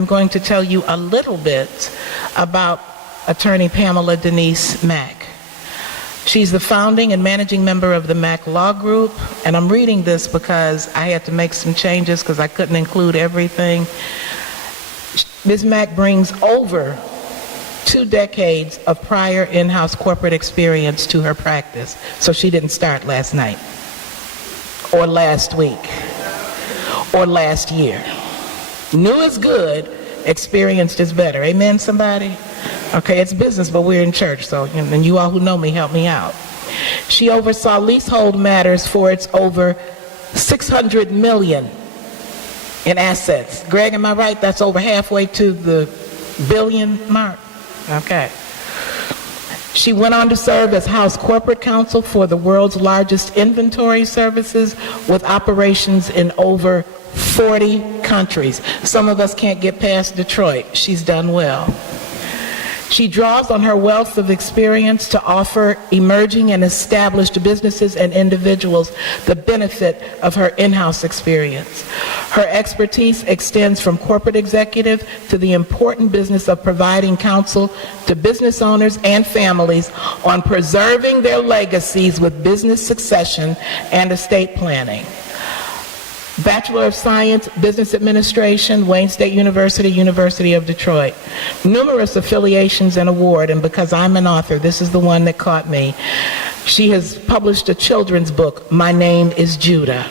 I'm going to tell you a little bit about attorney Pamela Denise Mack. She's the founding and managing member of the Mack Law Group, and I'm reading this because I had to make some changes because I couldn't include everything. Ms. Mack brings over 2 decades of prior in-house corporate experience to her practice, so she didn't start last night, or last week, or last year. New is good, experienced is better. Amen, somebody? Okay, it's business, but we're in church, so, and you all who know me, help me out. She oversaw leasehold matters for its over $600 million in assets. Greg, am I right? That's over halfway to the billion mark. Okay. She went on to serve as House Corporate Counsel for the world's largest inventory services with operations in over 40 countries. Some of us can't get past Detroit. She's done well. She draws on her wealth of experience to offer emerging and established businesses and individuals the benefit of her in-house experience. Her expertise extends from corporate executive to the important business of providing counsel to business owners and families on preserving their legacies with business succession and estate planning. Bachelor of Science, Business Administration, Wayne State University, University of Detroit. Numerous affiliations and award, and because I'm an author, this is the one that caught me. She has published a children's book, My Name is Judah.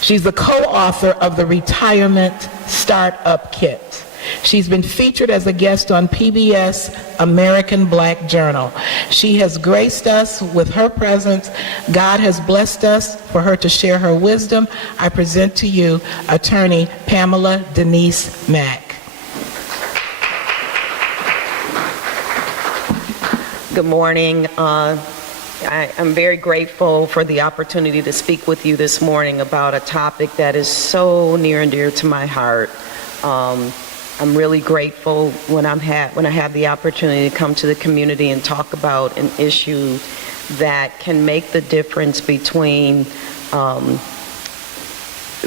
She's the co-author of the Retirement Startup Kit. She's been featured as a guest on PBS American Black Journal. She has graced us with her presence. God has blessed us for her to share her wisdom. I present to you attorney Pamela Denise Mack. Good morning. I'm very grateful for the opportunity to speak with you this morning about a topic that is so near and dear to my heart. I'm really grateful when I have the opportunity to come to the community and talk about an issue that can make the difference between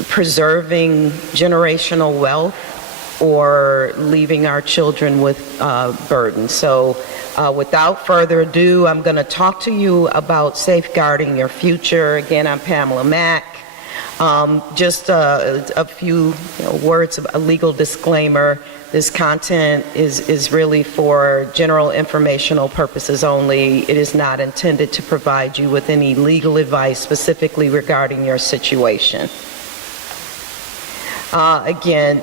preserving generational wealth or leaving our children with burden. So without further ado, I'm going to talk to you about safeguarding your future. Again, I'm Pamela Mack. Just a few words of a legal disclaimer. This content is really for general informational purposes only. It is not intended to provide you with any legal advice specifically regarding your situation. Again,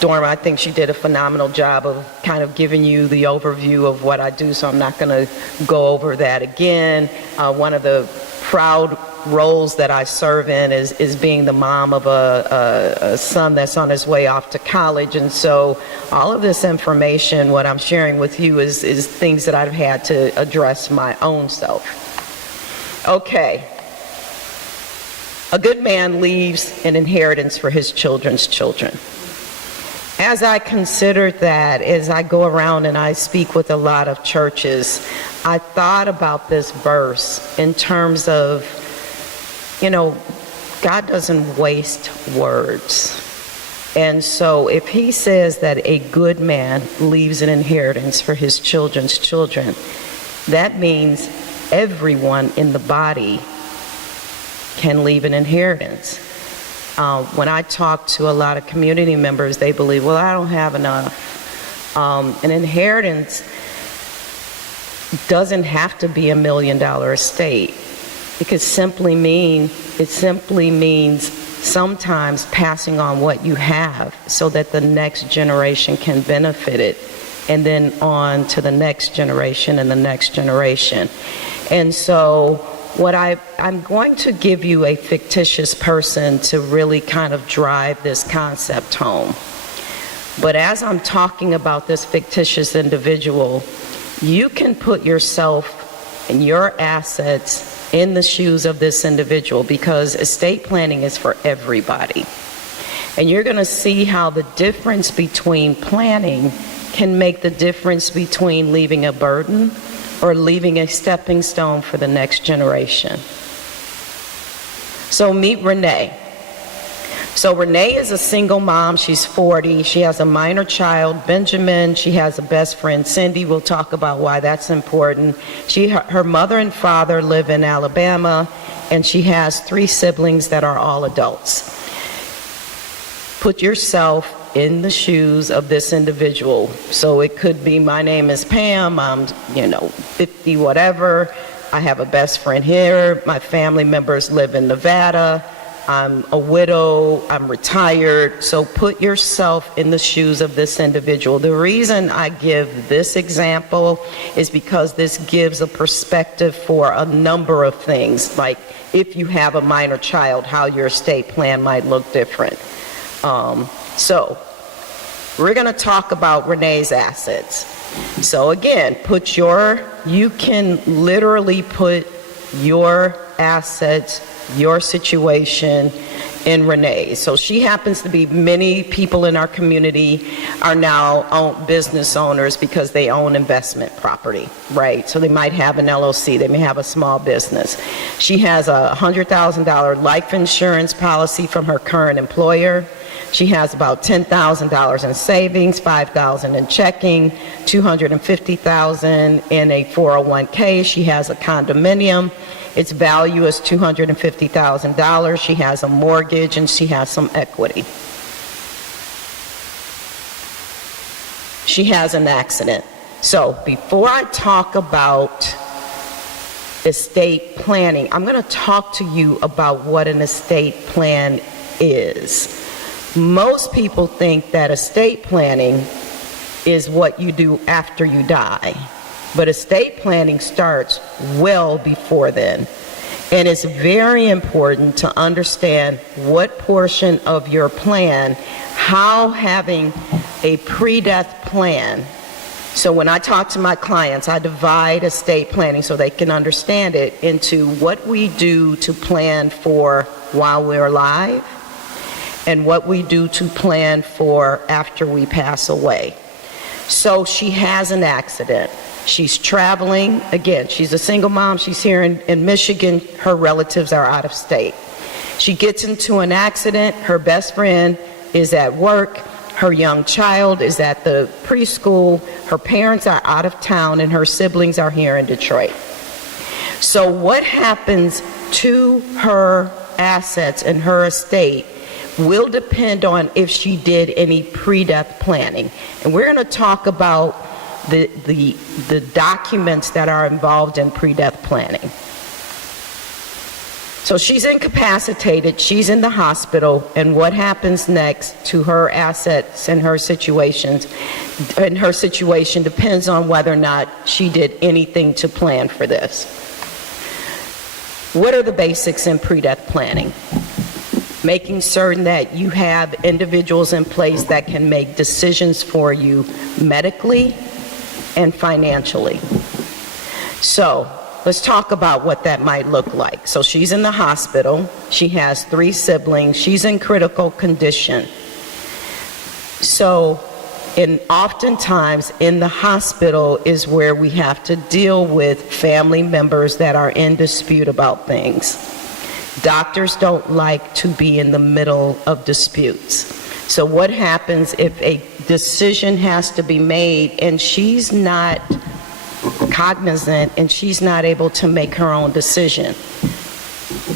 Dorma, I think she did a phenomenal job of kind of giving you the overview of what I do, so I'm not going to go over that again. One of the proud roles that I serve in is being the mom of a son that's on his way off to college, and so all of this information, what I'm sharing with you is things that I've had to address my own self. Okay. A good man leaves an inheritance for his children's children. As I considered that, as I go around and I speak with a lot of churches, I thought about this verse in terms of, God doesn't waste words. And so if he says that a good man leaves an inheritance for his children's children, that means everyone in the body can leave an inheritance. When I talk to a lot of community members, they believe, well, I don't have enough. An inheritance doesn't have to be $1 million estate. It simply means sometimes passing on what you have so that the next generation can benefit it, and then on to the next generation and the next generation. And so I'm going to give you a fictitious person to really kind of drive this concept home. But as I'm talking about this fictitious individual, you can put yourself and your assets in the shoes of this individual, because estate planning is for everybody. And you're going to see how the difference between planning can make the difference between leaving a burden or leaving a stepping stone for the next generation. So meet Renee. So Renee is a single mom. She's 40. She has a minor child, Benjamin. She has a best friend, Cindy. We'll talk about why that's important. Her mother and father live in Alabama, and she has 3 siblings that are all adults. Put yourself in the shoes of this individual. So it could be, my name is Pam, I'm 50 whatever, I have a best friend here, my family members live in Nevada, I'm a widow, I'm retired. So put yourself in the shoes of this individual. The reason I give this example is because this gives a perspective for a number of things, like if you have a minor child, how your estate plan might look different. So we're going to talk about Renee's assets. So again, you can literally put your assets, your situation in Renee. So she happens to be, many people in our community are now business owners because they own investment property, right? So they might have an LLC, they may have a small business. She has a $100,000 life insurance policy from her current employer. She has about $10,000 in savings, $5,000 in checking, $250,000 in a 401k. She has a condominium. Its value is $250,000. She has a mortgage and she has some equity. She has an accident. So before I talk about estate planning, I'm going to talk to you about what an estate plan is. Most people think that estate planning is what you do after you die, but estate planning starts well before then. And it's very important to understand what portion of your plan, how having a pre-death plan. So when I talk to my clients, I divide estate planning so they can understand it into what we do to plan for while we're alive, and what we do to plan for after we pass away. So she has an accident. She's traveling. Again, she's a single mom. She's here in Michigan. Her relatives are out of state. She gets into an accident. Her best friend is at work. Her young child is at the preschool. Her parents are out of town, and her siblings are here in Detroit. So what happens to her assets and her estate will depend on if she did any pre-death planning. And we're going to talk about the documents that are involved in pre-death planning. So she's incapacitated, she's in the hospital, and what happens next to her assets and her situations, and her situation depends on whether or not she did anything to plan for this. What are the basics in pre-death planning? Making certain that you have individuals in place that can make decisions for you medically and financially. So let's talk about what that might look like. So she's in the hospital. She has 3 siblings. She's in critical condition. So oftentimes in the hospital is where we have to deal with family members that are in dispute about things. Doctors don't like to be in the middle of disputes. So what happens if a decision has to be made and she's not cognizant and she's not able to make her own decision?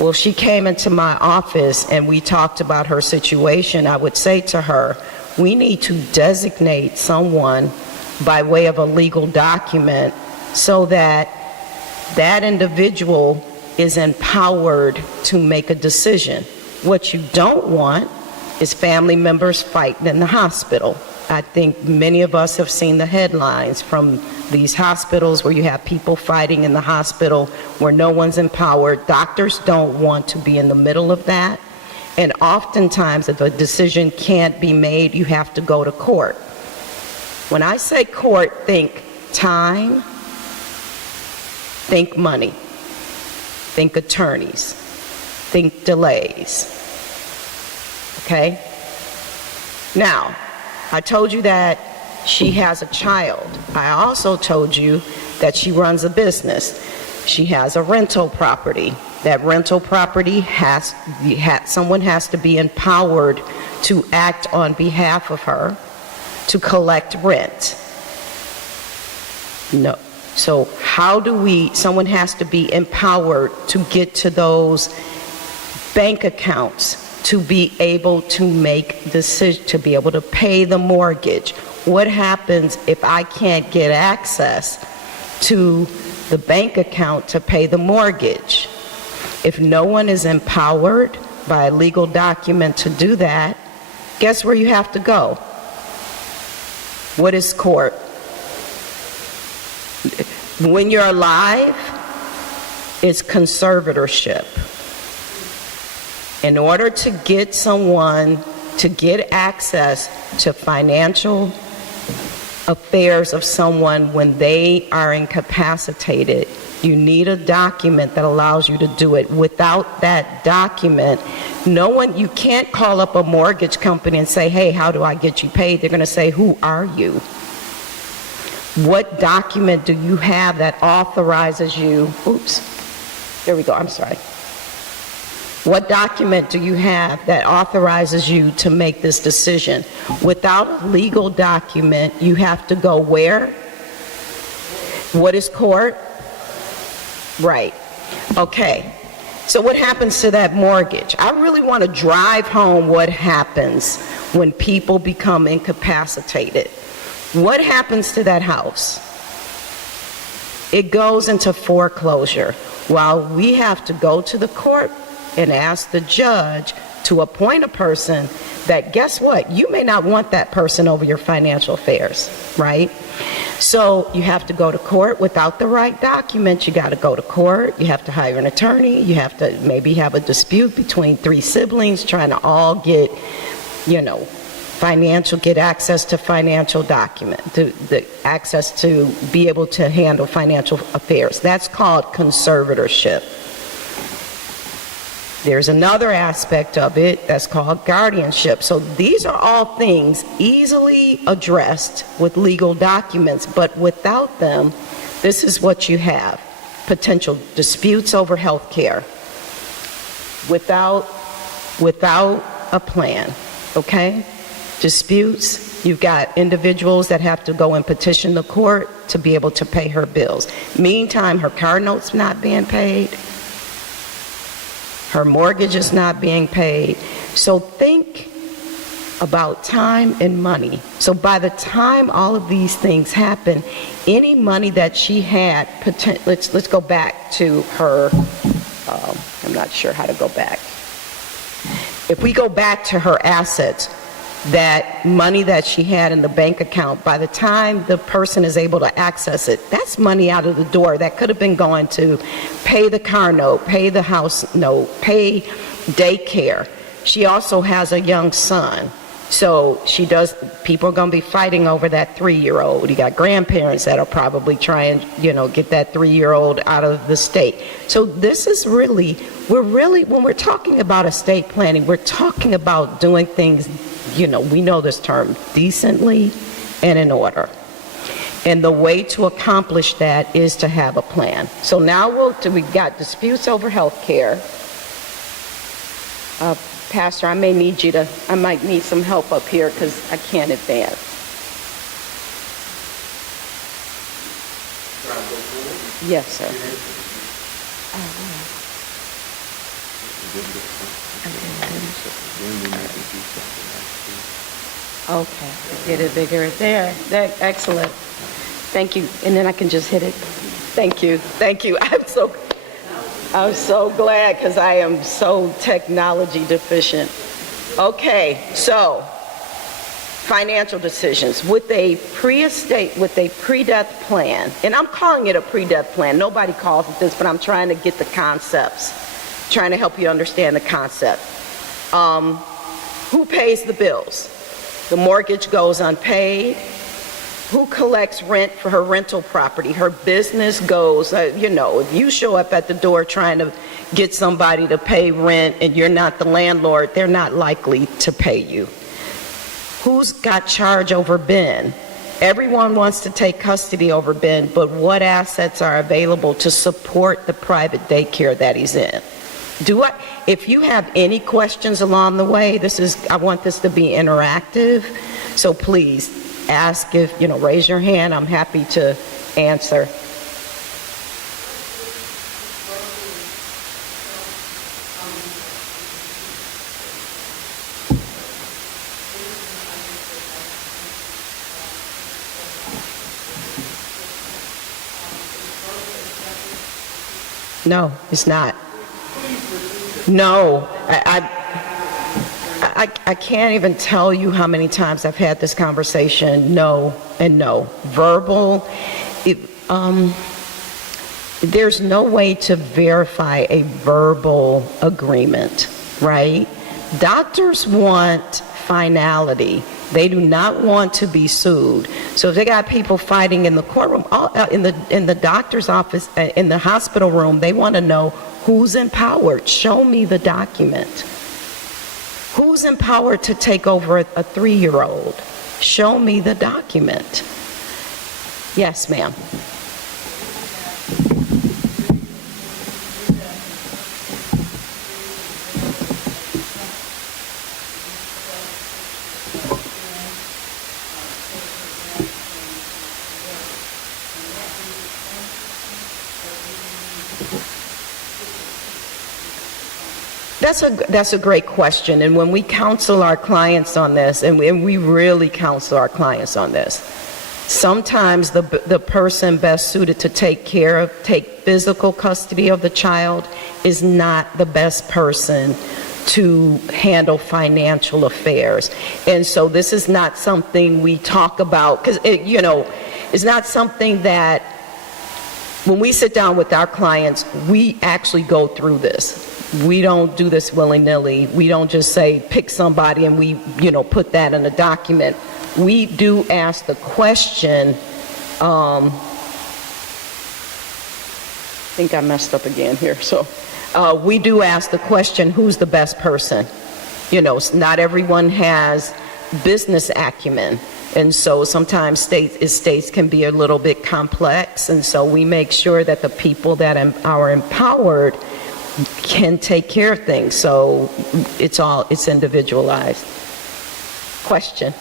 Well, she came into my office and we talked about her situation. I would say to her, we need to designate someone by way of a legal document so that that individual is empowered to make a decision. What you don't want is family members fighting in the hospital. I think many of us have seen the headlines from these hospitals where you have people fighting in the hospital where no one's empowered. Doctors don't want to be in the middle of that. And oftentimes, if a decision can't be made, you have to go to court. When I say court, think time, think money. Think attorneys, think delays, okay? Now, I told you that she has a child. I also told you that she runs a business. She has a rental property. That rental property someone has to be empowered to act on behalf of her to collect rent. No. So how do someone has to be empowered to get to those bank accounts to be able to make decisions, to be able to pay the mortgage. What happens if I can't get access to the bank account to pay the mortgage? If no one is empowered by a legal document to do that, guess where you have to go? What is court? When you're alive, it's conservatorship. In order to get someone to get access to financial affairs of someone when they are incapacitated, you need a document that allows you to do it. Without that document, you can't call up a mortgage company and say, hey, how do I get you paid? They're going to say, who are you? What document do you have that authorizes you? Oops, there we go, I'm sorry. What document do you have that authorizes you to make this decision? Without a legal document, you have to go where? What is court? Right. Okay. So what happens to that mortgage? I really want to drive home what happens when people become incapacitated. What happens to that house? It goes into foreclosure. While we have to go to the court and ask the judge to appoint a person that, guess what? You may not want that person over your financial affairs, right? So you have to go to court without the right document. You got to go to court. You have to hire an attorney. You have to maybe have a dispute between 3 siblings trying to all get, get access to financial the access to be able to handle financial affairs. That's called conservatorship. There's another aspect of it that's called guardianship. So these are all things easily addressed with legal documents, but without them, this is what you have. Potential disputes over health care without a plan, okay? Disputes, you've got individuals that have to go and petition the court to be able to pay her bills. Meantime, her car note's not being paid. Her mortgage is not being paid. So think about time and money. So by the time all of these things happen, any money that she had, let's go back to her, I'm not sure how to go back. If we go back to her assets, that money that she had in the bank account, by the time the person is able to access it, that's money out of the door that could have been going to pay the car note, pay the house note, pay daycare. She also has a young son. So people are going to be fighting over that 3-year-old. You got grandparents that are probably trying, get that 3-year-old out of the state. So this is when we're talking about estate planning, we're talking about doing things, we know this term, decently and in order. And the way to accomplish that is to have a plan. So now we've got disputes over health care. Pastor, I might need some help up here because I can't advance. Yes, sir. Okay, get it bigger there. Excellent. Thank you. And then I can just hit it. Thank you. I'm so glad because I am so technology deficient. Okay, so financial decisions with a pre-death plan, and I'm calling it a pre-death plan. Nobody calls it this, but I'm trying to get the concepts, trying to help you understand the concept. Who pays the bills? The mortgage goes unpaid. Who collects rent for her rental property? Her business goes, if you show up at the door trying to get somebody to pay rent and you're not the landlord, they're not likely to pay you. Who's got charge over Ben? everyone wants to take custody over Ben, but what assets are available to support the private daycare that he's in? If you have any questions along the way, I want this to be interactive, so please ask raise your hand, I'm happy to answer. No, it's not. No, I can't even tell you how many times I've had this conversation. No and no. Verbal, there's no way to verify a verbal agreement, right? Doctors want finality. They do not want to be sued. So if they got people fighting in the courtroom, in the doctor's office, in the hospital room, they want to know who's empowered. Show me the document. Who's empowered to take over a 3-year-old? Show me the document. Yes, ma'am. That's a great question, and when we counsel our clients on this, and we really counsel our clients on this, sometimes the person best suited to take physical custody of the child is not the best person to handle financial affairs. And so this is not something we talk about, because it's not something that when we sit down with our clients, we actually go through this. We don't do this willy-nilly. We don't just say, pick somebody and we, put that in a document. We do ask the question, I think I messed up again here. So we do ask the question, who's the best person? Not everyone has business acumen. And so sometimes states can be a little bit complex. And so we make sure that the people that are empowered can take care of things. So it's individualized. Question?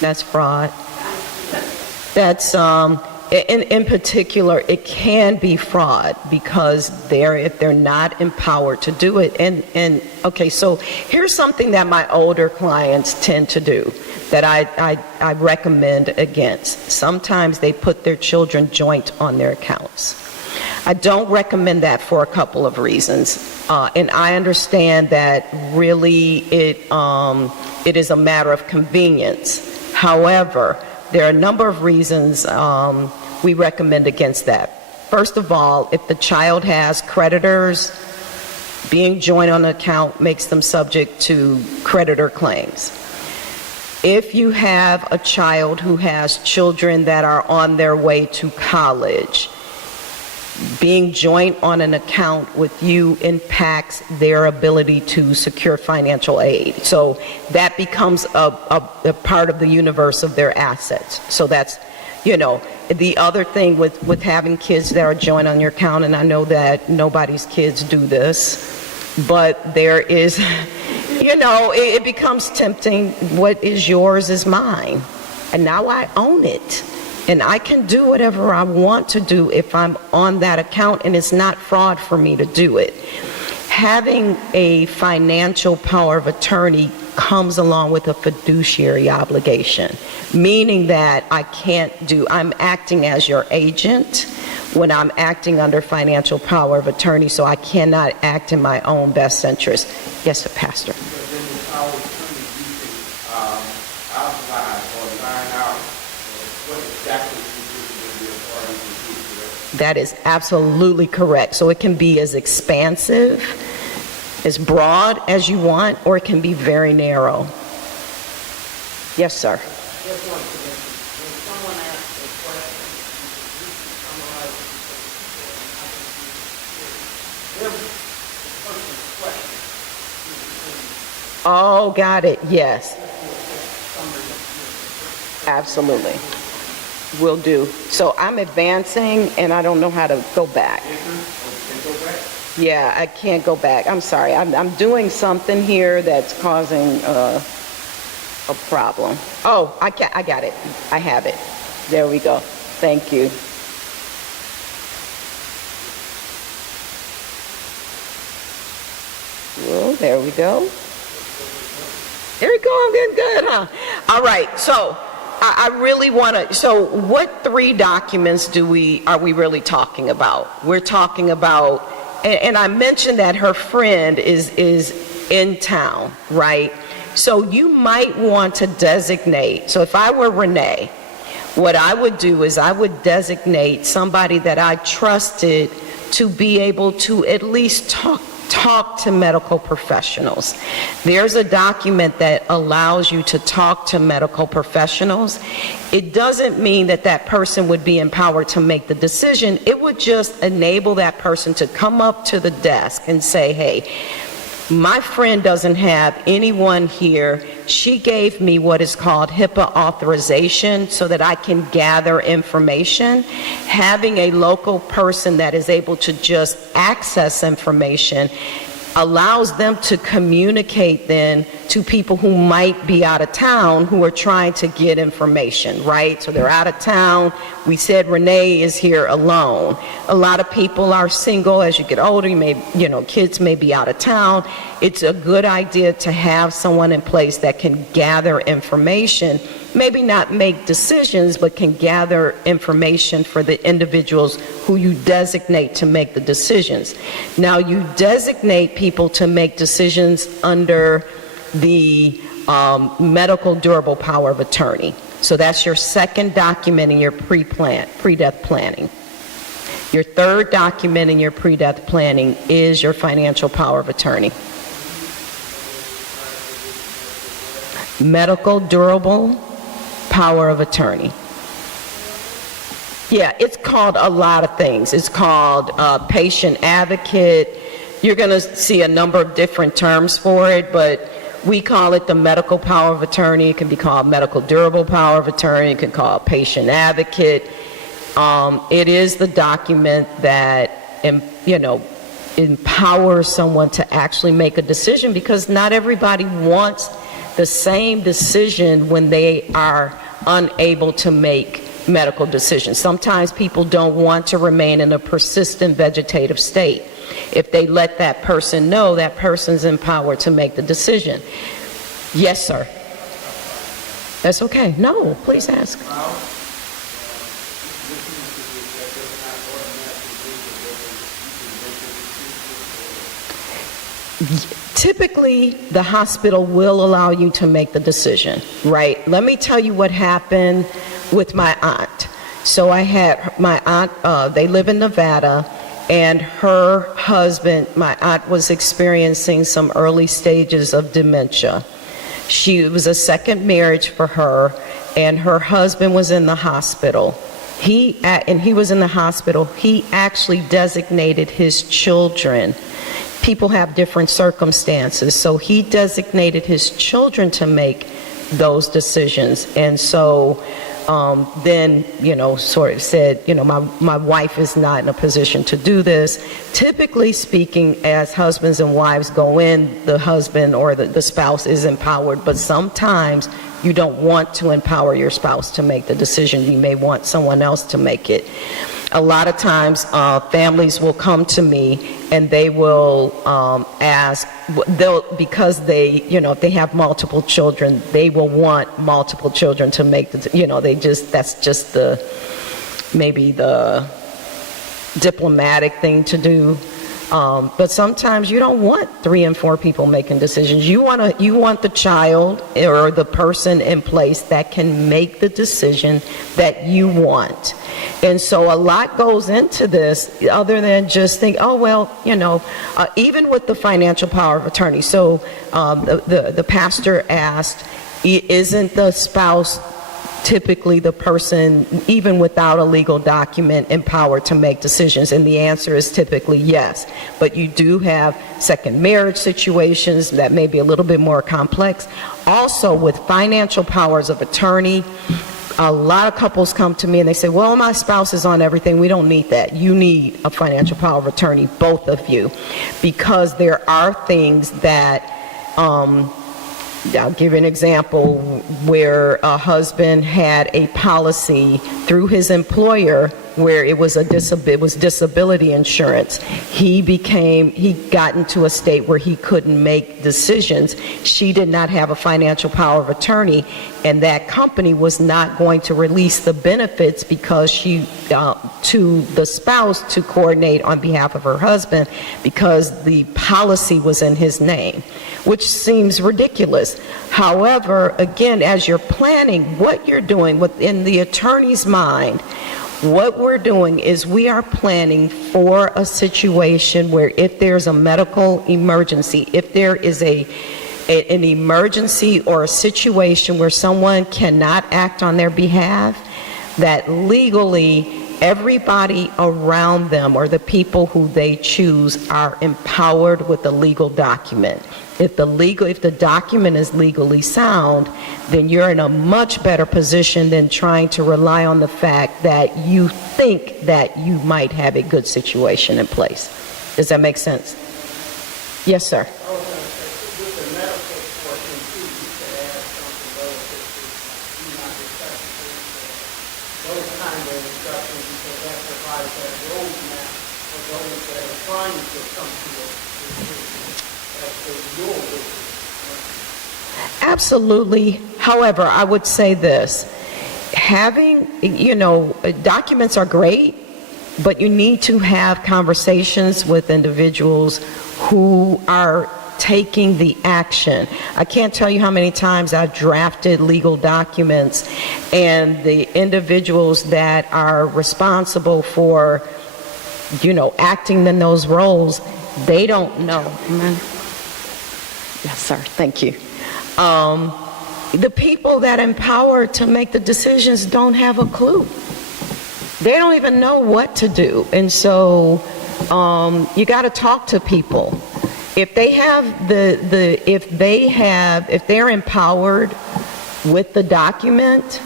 That's fraud. That's in particular, it can be fraud because if they're not empowered to do it. And okay, so here's something that my older clients tend to do that I recommend against. Sometimes they put their children joint on their accounts. I don't recommend that for a couple of reasons. And I understand that really it is a matter of convenience. However, there are a number of reasons we recommend against that. First of all, if the child has creditors, being joint on an account makes them subject to creditor claims. If you have a child who has children that are on their way to college, being joint on an account with you impacts their ability to secure financial aid. So that becomes a part of the universe of their assets. So that's, the other thing with having kids that are joint on your account, and I know that nobody's kids do this, but there is, it becomes tempting. What is yours is mine. And now I own it. And I can do whatever I want to do if I'm on that account, and it's not fraud for me to do it. Having a financial power of attorney comes along with a fiduciary obligation, meaning that I'm acting as your agent when I'm acting under financial power of attorney, so I cannot act in my own best interest. Yes, sir, Pastor. That is absolutely correct. So it can be as expansive, as broad as you want, or it can be very narrow. Yes, sir. Just one thing. When someone asks a question, you can summarize it so people I can see it. If the person's question is the Oh, got it. Yes, summary of absolutely. Will do. So I'm advancing and I don't know how to go back. Yeah, I can't go back. I'm sorry. I'm doing something here that's causing a problem. Oh, I got it. I have it. There we go. Thank you. Well, there we go. There we go. I'm getting good, huh? All right. So I really want to. So what 3 documents are we really talking about? We're talking about, and I mentioned that her friend is in town, right? So you might want to designate. So if I were Renee, what I would do is I would designate somebody that I trusted to be able to at least talk to medical professionals. There's a document that allows you to talk to medical professionals. It doesn't mean that that person would be empowered to make the decision. It would just enable that person to come up to the desk and say, hey, my friend doesn't have anyone here. She gave me what is called HIPAA authorization so that I can gather information. Having a local person that is able to just access information allows them to communicate then to people who might be out of town who are trying to get information, right? So they're out of town. We said Renee is here alone. A lot of people are single. As you get older, kids may be out of town. It's a good idea to have someone in place that can gather information, maybe not make decisions, but can gather information for the individuals who you designate to make the decisions. Now, you designate people to make decisions under the medical durable power of attorney. So that's your second document in your pre-death planning. Your third document in your pre-death planning is your financial power of attorney. Medical durable power of attorney. Yeah, it's called a lot of things. It's called patient advocate. You're going to see a number of different terms for it, but we call it the medical power of attorney. It can be called medical durable power of attorney. It can be called patient advocate. It is the document that, empowers someone to actually make a decision, because not everybody wants the same decision when they are unable to make medical decisions. Sometimes people don't want to remain in a persistent vegetative state. If they let that person know, that person's empowered to make the decision. Yes, sir. That's okay. No, please ask. Typically, the hospital will allow you to make the decision, right? Let me tell you what happened with my aunt. So I had my aunt, they live in Nevada, and her husband, my aunt, was experiencing some early stages of dementia. It was a second marriage for her, and her husband was in the hospital. He was in the hospital. He actually designated his children. People have different circumstances, so he designated his children to make those decisions. And so then, sort of said, my wife is not in a position to do this. Typically speaking, as husbands and wives go in, the husband or the spouse is empowered, but sometimes you don't want to empower your spouse to make the decision. You may want someone else to make it. A lot of times, families will come to me and they will ask, because they, if they have multiple children, they will want multiple children to make that's just maybe the diplomatic thing to do. But sometimes you don't want 3 and 4 people making decisions. You want the child or the person in place that can make the decision that you want. And so a lot goes into this other than just think, oh, well, even with the financial power of attorney. So the pastor asked, isn't the spouse typically the person, even without a legal document, empowered to make decisions? And the answer is typically yes. But you do have second marriage situations that may be a little bit more complex. Also, with financial powers of attorney, a lot of couples come to me and they say, well, my spouse is on everything. We don't need that. You need a financial power of attorney, both of you, because there are things that I'll give you an example where a husband had a policy through his employer where it was disability insurance. He got into a state where he couldn't make decisions. She did not have a financial power of attorney, and that company was not going to release the benefits because to the spouse to coordinate on behalf of her husband because the policy was in his name, which seems ridiculous. However, again, as you're planning what you're doing within the attorney's mind, what we're doing is we are planning for a situation where if there's a medical emergency, if there is an emergency or a situation where someone cannot act on their behalf, that legally everybody around them or the people who they choose are empowered with a legal document. If the document is legally sound, then you're in a much better position than trying to rely on the fact that you think that you might have a good situation in place. Does that make sense? Yes, sir. I was going to say, with the medical portion too, you could add something relative to do not discuss those kind of instructions, because that provides that roadmap for those that are trying to come to a decision as to your wishes. Absolutely. However, I would say this. Having, documents are great, but you need to have conversations with individuals who are taking the action. I can't tell you how many times I've drafted legal documents and the individuals that are responsible for, acting in those roles, they don't know. Amen. Yes, sir. Thank you. The people that empower to make the decisions don't have a clue. They don't even know what to do. And so you got to talk to people. If they have if they're empowered with the document,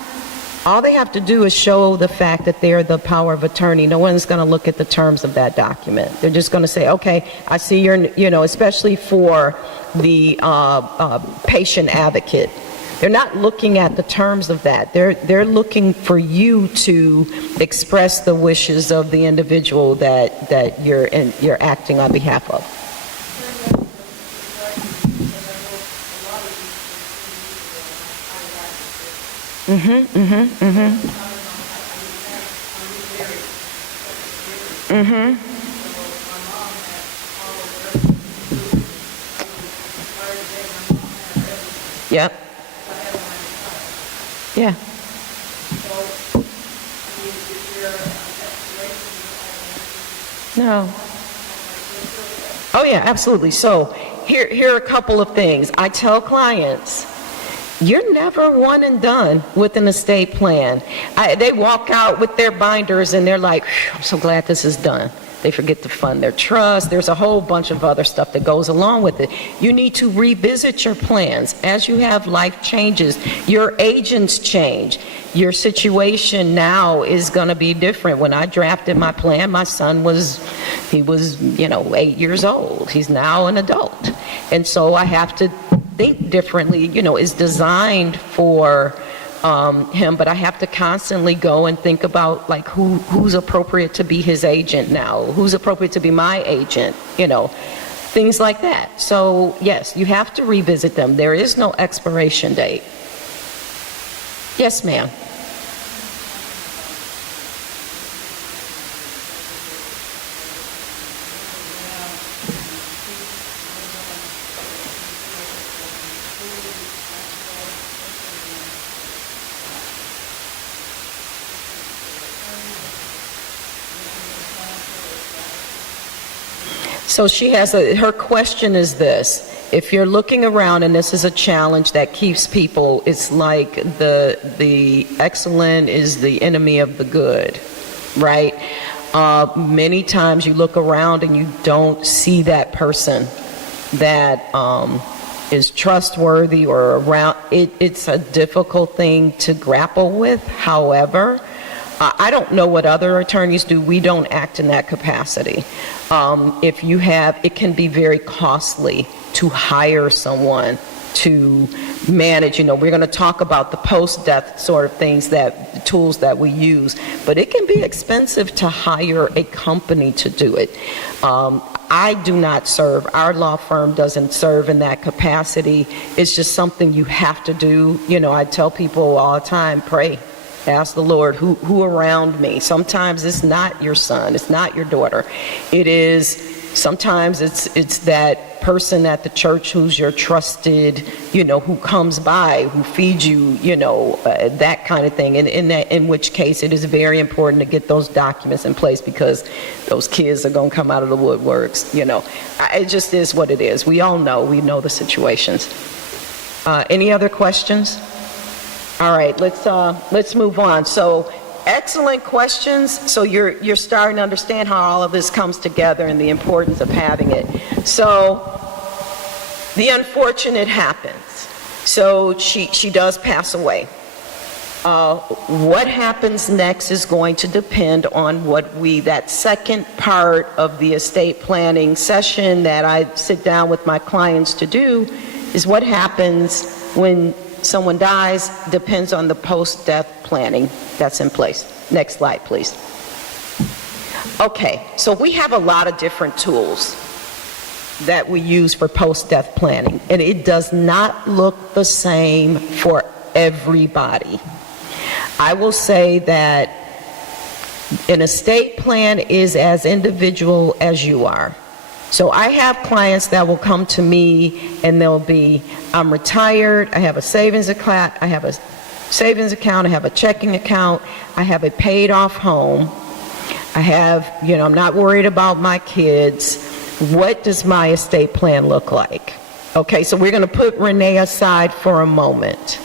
all they have to do is show the fact that they're the power of attorney. No one's going to look at the terms of that document. They're just going to say, okay, I see you're, especially for the patient advocate. They're not looking at the terms of that. They're looking for you to express the wishes of the individual that you're acting on behalf of. Yep. Yeah. No. Oh yeah, absolutely. So here are a couple of things. I tell clients, you're never one and done with an estate plan. They walk out with their binders and they're like, I'm so glad this is done. They forget to fund their trust. There's a whole bunch of other stuff that goes along with it. You need to revisit your plans. As you have life changes, your agents change. Your situation now is going to be different. When I drafted my plan, my son was 8 years old. He's now an adult. And so I have to think differently, is designed for him, but I have to constantly go and think about like who's appropriate to be his agent now, who's appropriate to be my agent, things like that. So yes, you have to revisit them. There is no expiration date. Yes, ma'am. So she has her question is this: if you're looking around, and this is a challenge that keeps people, it's like the excellent is the enemy of the good, right? Many times you look around and you don't see that person that is trustworthy or around. It's a difficult thing to grapple with. However, I don't know what other attorneys do. We don't act in that capacity. If you have, it can be very costly to hire someone to manage. You know, we're going to talk about the post-death sort of things, that tools that we use, but it can be expensive to hire a company to do it. I do not serve, our law firm doesn't serve in that capacity. It's just something you have to do. You know, I tell people all the time, pray. Ask the Lord, who around me? Sometimes it's not your son, it's not your daughter. It is, sometimes it's that person at the church who's your trusted, you know, who comes by, who feeds you, you know, that kind of thing. And in which case it is very important to get those documents in place, because those kids are going to come out of the woodworks, you know. It just is what it is. We all know, we know the situations. Any other questions? All right, let's move on. So, excellent questions. So you're starting to understand how all of this comes together and the importance of having it. So, the unfortunate happens. So she does pass away. What happens next is going to depend on that second part of the estate planning session that I sit down with my clients to do, is what happens when someone dies, depends on the post-death planning that's in place. Next slide, please. Okay, so we have a lot of different tools that we use for post-death planning, and it does not look the same for everybody. I will say that an estate plan is as individual as you are. So I have clients that will come to me and they'll be, I'm retired, I have a savings account, I have a checking account, I have a paid off home, I have, you know, I'm not worried about my kids. What does my estate plan look like? Okay, so we're going to put Renee aside for a moment.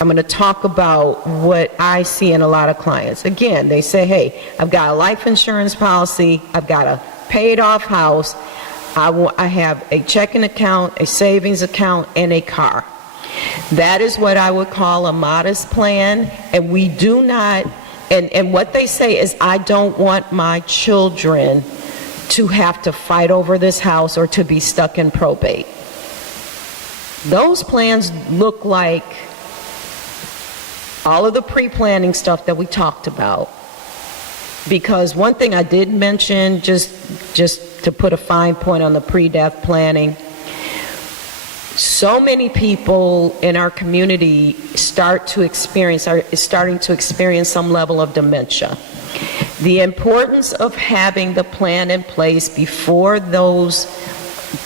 I'm going to talk about what I see in a lot of clients. Again, they say, hey, I've got a life insurance policy, I've got a paid off house, I have a checking account, a savings account, and a car. That is what I would call a modest plan, and we do not, and what they say is, I don't want my children to have to fight over this house or to be stuck in probate. Those plans look like all of the pre-planning stuff that we talked about. Because one thing I did mention, just to put a fine point on the pre-death planning, so many people in our community are starting to experience some level of dementia. The importance of having the plan in place before those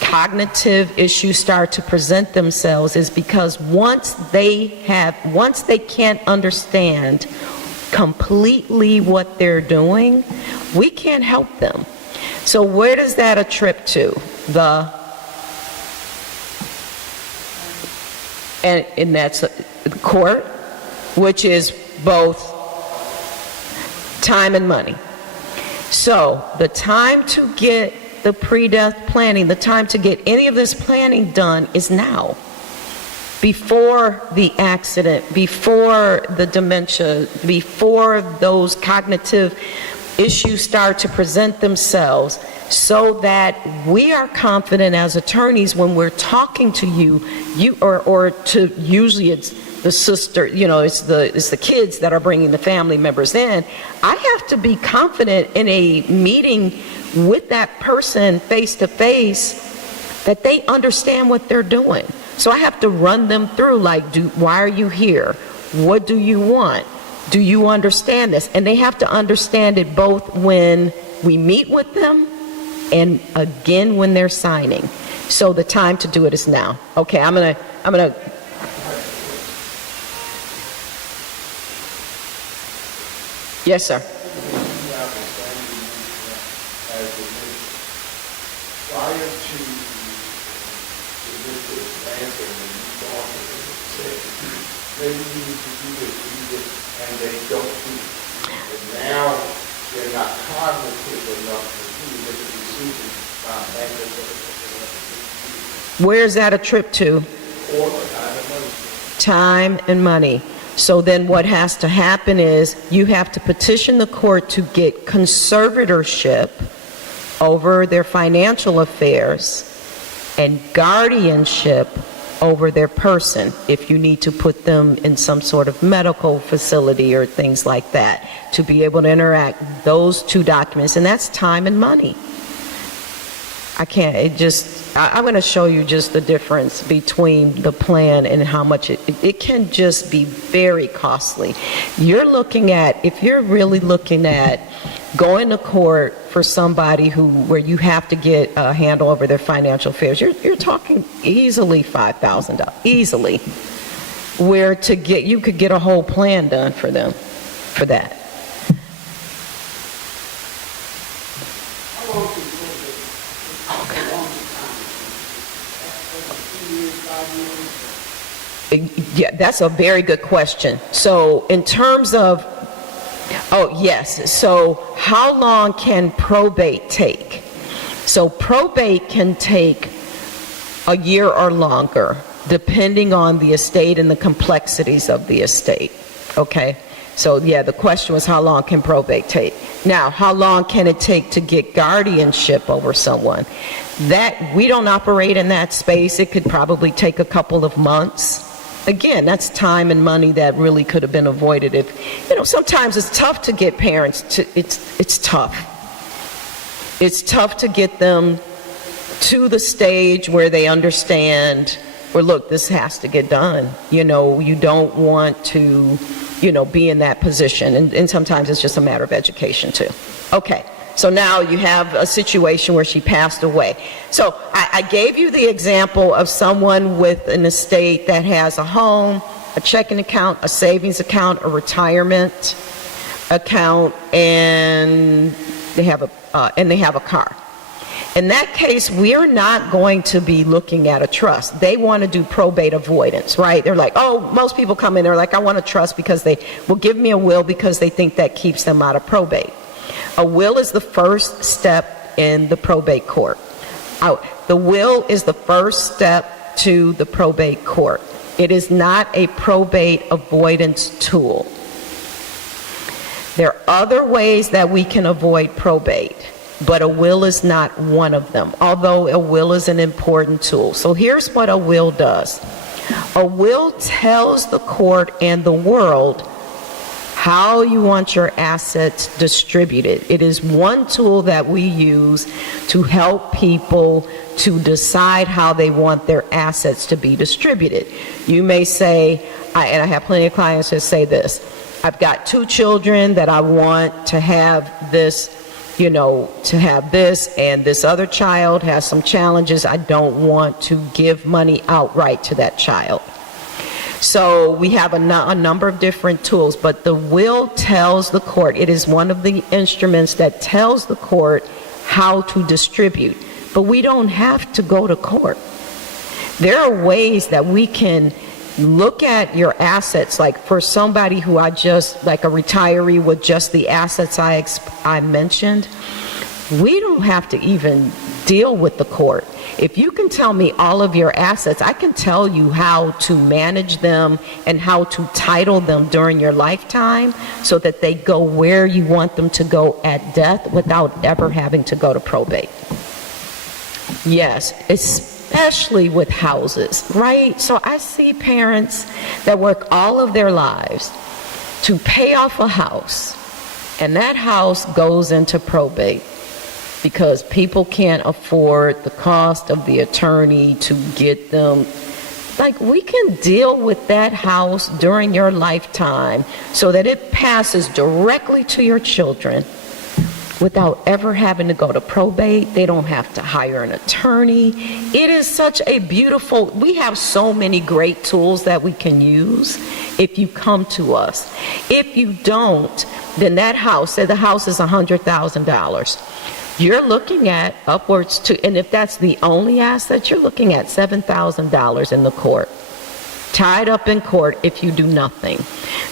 cognitive issues start to present themselves is because once they can't understand completely what they're doing, we can't help them. So where does that attribute to? And that's the court, which is both time and money. So the time to get the pre-death planning, the time to get any of this planning done is now. Before the accident, before the dementia, before those cognitive issues start to present themselves, so that we are confident as attorneys when we're talking to you or to, usually it's the sister, you know, it's the kids that are bringing the family members in. I have to be confident in a meeting with that person face to face that they understand what they're doing. So I have to run them through, like, why are you here? What do you want? Do you understand this? And they have to understand it both when we meet with them and again when they're signing. So the time to do it is now. Okay, I'm gonna Yes, sir. So I to this answer, when you talk to them, say, maybe you need to do this, and they don't do it. But now, they're not cognitive enough to do this decision by Where's that a trip to? or kind of money. Time and money. So then what has to happen is you have to petition the court to get conservatorship over their financial affairs and guardianship over their person if you need to put them in some sort of medical facility or things like that to be able to interact those two documents, and that's time and money. I'm going to show you just the difference between the plan and how much it can just be very costly. If you're really looking at going to court for somebody where you have to get a handle over their financial affairs, you're talking easily $5,000, easily. You could get a whole plan done for them for that. How long can you live with a long time? That's 2 years, 5 years? Yeah, that's a very good question. So in terms of, so how long can probate take? So probate can take a year or longer, depending on the estate and the complexities of the estate, okay? So yeah, the question was how long can probate take? Now, how long can it take to get guardianship over someone? That, we don't operate in that space. It could probably take a couple of months. Again, that's time and money that really could have been avoided if, sometimes it's tough to get parents to, it's tough. It's tough to get them to the stage where they understand, or look, this has to get done. You don't want to, be in that position. And sometimes it's just a matter of education too. Okay. So now you have a situation where she passed away. So I gave you the example of someone with an estate that has a home, a checking account, a savings account, a retirement account, and they have a car. In that case, we are not going to be looking at a trust. They want to do probate avoidance, right? They're like, most people come in, they're like, I want a trust because they will give me a will because they think that keeps them out of probate. A will is the first step in the probate court. The will is the first step to the probate court. It is not a probate avoidance tool. There are other ways that we can avoid probate, but a will is not one of them, although a will is an important tool. So here's what a will does. A will tells the court and the world how you want your assets distributed. It is one tool that we use to help people to decide how they want their assets to be distributed. You may say, and I have plenty of clients that say this, I've got 2 children that I want to have this, and this other child has some challenges. I don't want to give money outright to that child. So we have a number of different tools, but the will tells the court. It is one of the instruments that tells the court how to distribute. But we don't have to go to court. There are ways that we can look at your assets, like for somebody who like a retiree with just the assets I mentioned, we don't have to even deal with the court. If you can tell me all of your assets, I can tell you how to manage them and how to title them during your lifetime so that they go where you want them to go at death without ever having to go to probate. Yes, especially with houses, right? So I see parents that work all of their lives to pay off a house, and that house goes into probate because people can't afford the cost of the attorney to get them. Like, we can deal with that house during your lifetime so that it passes directly to your children without ever having to go to probate. They don't have to hire an attorney. It is such a beautiful, we have so many great tools that we can use if you come to us. If you don't, then that house, say the house is $100,000. you're looking at upwards to, and if that's the only asset, you're looking at $7,000 in the court, tied up in court if you do nothing.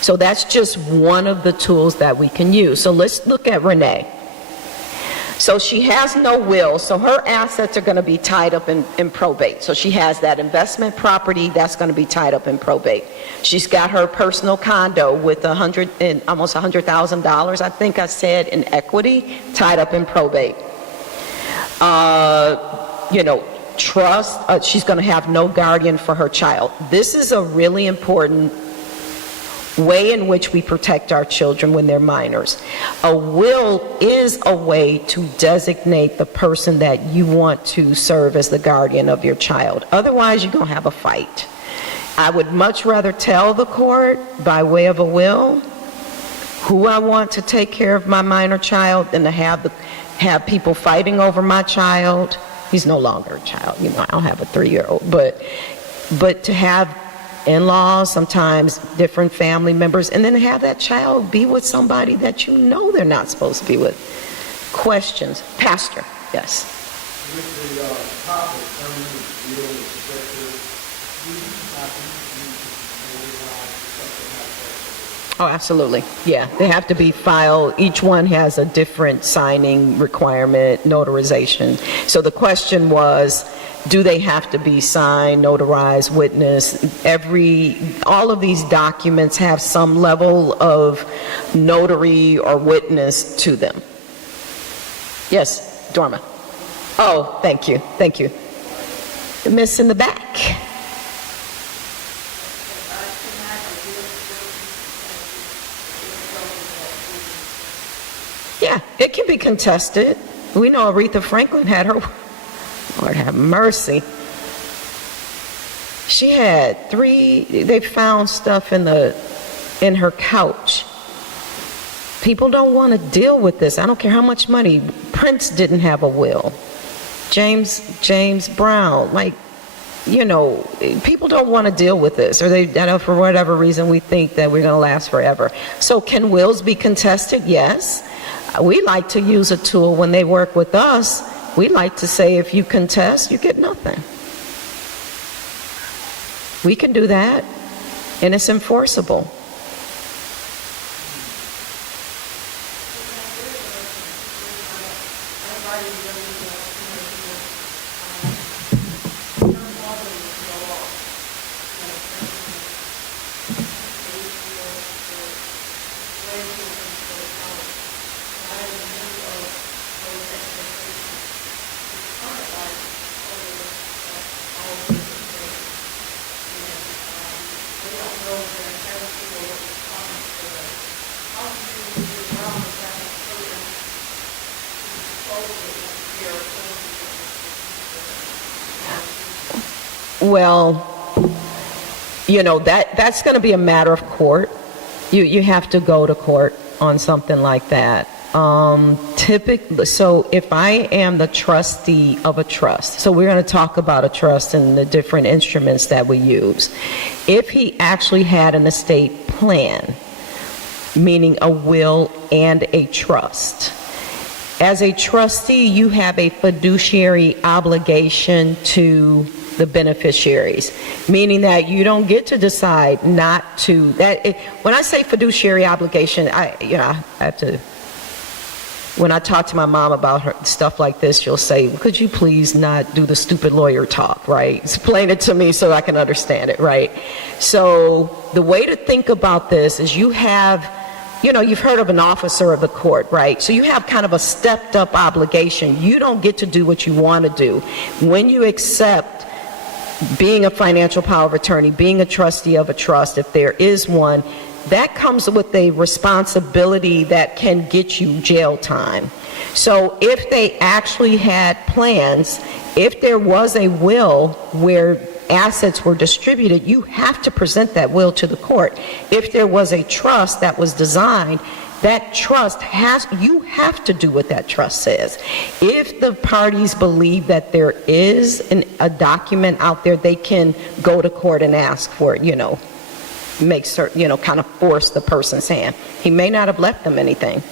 So that's just one of the tools that we can use. So let's look at Renee. So she has no will, so her assets are going to be tied up in probate. So she has that investment property that's going to be tied up in probate. She's got her personal condo with almost $100,000, I think I said, in equity, tied up in probate. Trust, she's going to have no guardian for her child. This is a really important way in which we protect our children when they're minors. A will is a way to designate the person that you want to serve as the guardian of your child. Otherwise, you're going to have a fight. I would much rather tell the court by way of a will who I want to take care of my minor child than to have people fighting over my child. He's no longer a child, I don't have a 3-year-old, but to have in-laws, sometimes different family members, and then have that child be with somebody that you know they're not supposed to be with. Questions? Pastor, yes. With the topic, permanent deal with Spectre, do you have to something like that? Oh, absolutely. Yeah, they have to be filed. Each one has a different signing requirement, notarization. So the question was, do they have to be signed, notarized, witnessed? All of these documents have some level of notary or witness to them. Yes, Dorma. Oh, thank you, thank you. The miss in the back. Yeah, it can be contested. We know Aretha Franklin had her, Lord have mercy. She had they found stuff in her couch. People don't want to deal with this. I don't care how much money. Prince didn't have a will. James Brown, people don't want to deal with this, or for whatever reason we think that we're going to last forever. So can wills be contested? Yes. We like to use a tool when they work with us. We like to say, if you contest, you get nothing. We can do that, and it's enforceable. Well, that's going to be a matter of court. You have to go to court on something like that. Typically, so if I am the trustee of a trust, so we're going to talk about a trust and the different instruments that we use. If he actually had an estate plan, meaning a will and a trust, as a trustee, you have a fiduciary obligation to the beneficiaries, meaning that you don't get to decide not to. When I say fiduciary obligation, I have to. When I talk to my mom about her stuff like this, she'll say, "Could you please not do the stupid lawyer talk?" Right? Explain it to me so I can understand it. Right? So the way to think about this is you have. You've heard of an officer of the court, right? So you have kind of a stepped up obligation. You don't get to do what you want to do. When you accept being a financial power of attorney, being a trustee of a trust, if there is one, that comes with a responsibility that can get you jail time. So if they actually had plans, if there was a will where assets were distributed, you have to present that will to the court. If there was a trust that was designed, that trust you have to do what that trust says. If the parties believe that there is a document out there, they can go to court and ask for it, make certain, kind of force the person's hand. He may not have left them anything.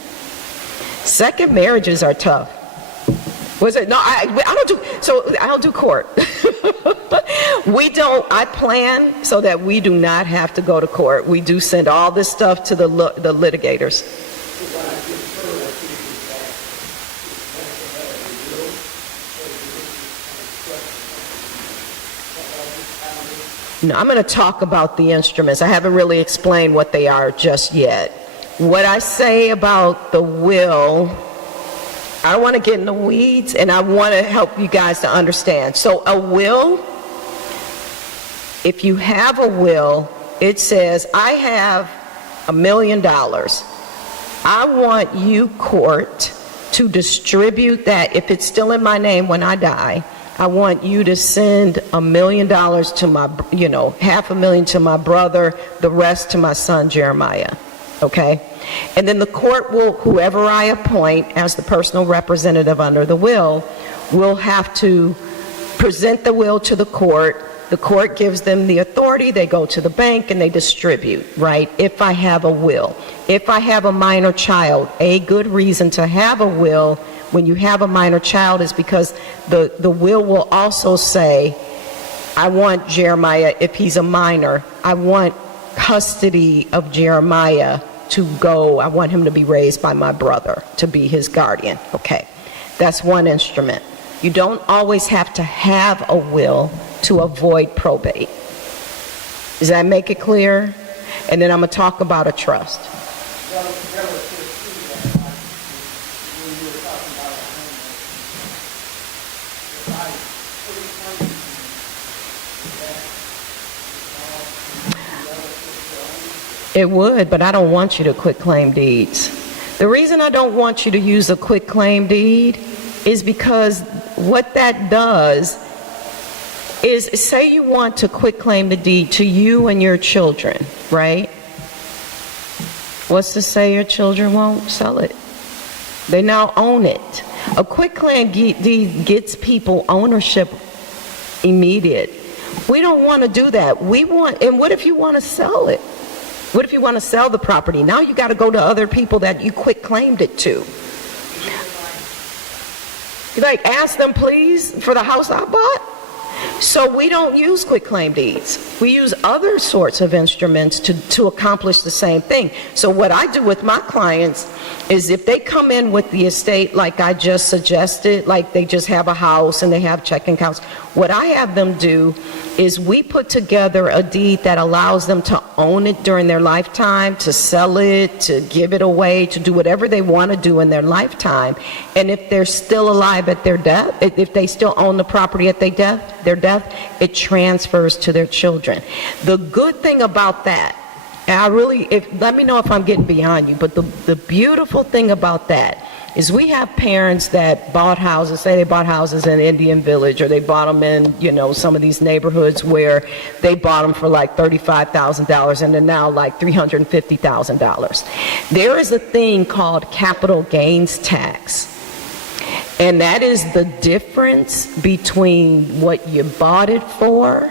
Second marriages are tough. Was it? No, I don't do court. I plan so that we do not have to go to court. We do send all this stuff to the litigators. No, I'm going to talk about the instruments. I haven't really explained what they are just yet. What I say about the will, I don't want to get in the weeds, and I want to help you guys to understand. So a will, if you have a will, it says, I have $1 million. I want you, court, to distribute that. If it's still in my name when I die, I want you to send $1 million to my, $500,000 to my brother, the rest to my son Jeremiah. Okay? And then the court will, whoever I appoint as the personal representative under the will have to present the will to the court. The court gives them the authority, they go to the bank and they distribute, right? If I have a will. If I have a minor child, a good reason to have a will when you have a minor child is because the will also say, I want Jeremiah, if he's a minor, I want custody of Jeremiah to go, I want him to be raised by my brother, to be his guardian. Okay, that's one instrument. You don't always have to have a will to avoid probate. Does that make it clear? And then I'm going to talk about a trust. It would, but I don't want you to quit claim deeds. The reason I don't want you to use a quit claim deed is because what that does is, say you want to quit claim the deed to you and your children, right? What's to say your children won't sell it? They now own it. A quit claim deed gets people ownership immediate. We don't want to do that. And what if you want to sell it? What if you want to sell the property? Now you got to go to other people that you quit claimed it to. Like, ask them please for the house I bought. So we don't use quit claim deeds. We use other sorts of instruments to accomplish the same thing. So what I do with my clients is, if they come in with the estate like I just suggested, like they just have a house and they have checking accounts, what I have them do is we put together a deed that allows them to own it during their lifetime, to sell it, to give it away, to do whatever they want to do in their lifetime. And if they're still alive at their death, if they still own the property at their death, it transfers to their children. The good thing about that, and let me know if I'm getting beyond you, but the beautiful thing about that is we have parents that bought houses, say they bought houses in Indian Village, or they bought them in, some of these neighborhoods where they bought them for like $35,000 and they're now like $350,000. There is a thing called capital gains tax. And that is the difference between what you bought it for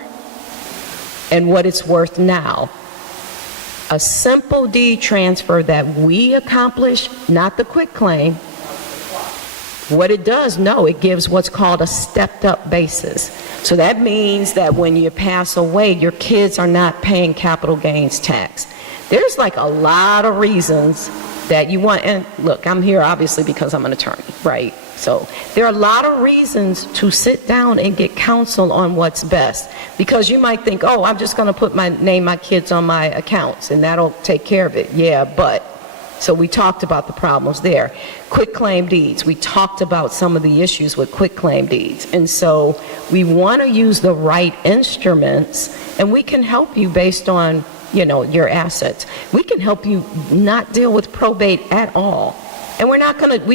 and what it's worth now. A simple deed transfer that we accomplish, not the quit claim, what it does, it gives what's called a stepped up basis. So that means that when you pass away, your kids are not paying capital gains tax. There's like a lot of reasons that you want, and look, I'm here obviously because I'm an attorney, right? So there are a lot of reasons to sit down and get counsel on what's best, because you might think, oh, I'm just going to name my kids on my accounts and that'll take care of it. Yeah, but so we talked about the problems there. Quit claim deeds, we talked about some of the issues with quit claim deeds. And so we want to use the right instruments, and we can help you based on, your assets. We can help you not deal with probate at all. And we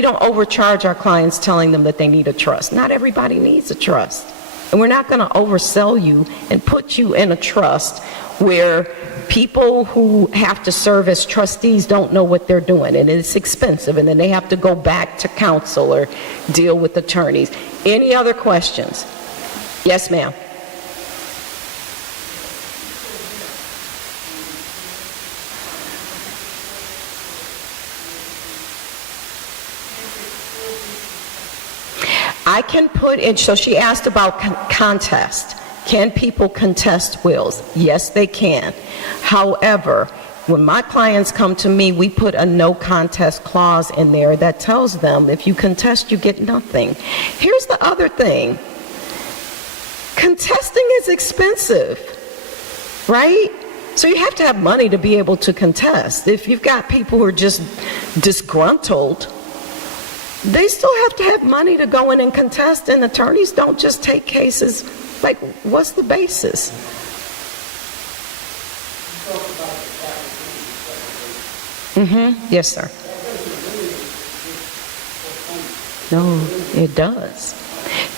don't overcharge our clients telling them that they need a trust. Not everybody needs a trust. And we're not going to oversell you and put you in a trust where people who have to serve as trustees don't know what they're doing, and it's expensive, and then they have to go back to counsel or deal with attorneys. Any other questions? Yes, ma'am. I can put in, so she asked about contest. Can people contest wills? Yes, they can. However, when my clients come to me, we put a no contest clause in there that tells them if you contest, you get nothing. Here's the other thing. Contesting is expensive, right? So you have to have money to be able to contest. If you've got people who are just disgruntled, they still have to have money to go in and contest, and attorneys don't just take cases. Like, what's the basis? Yes, sir. No, it does.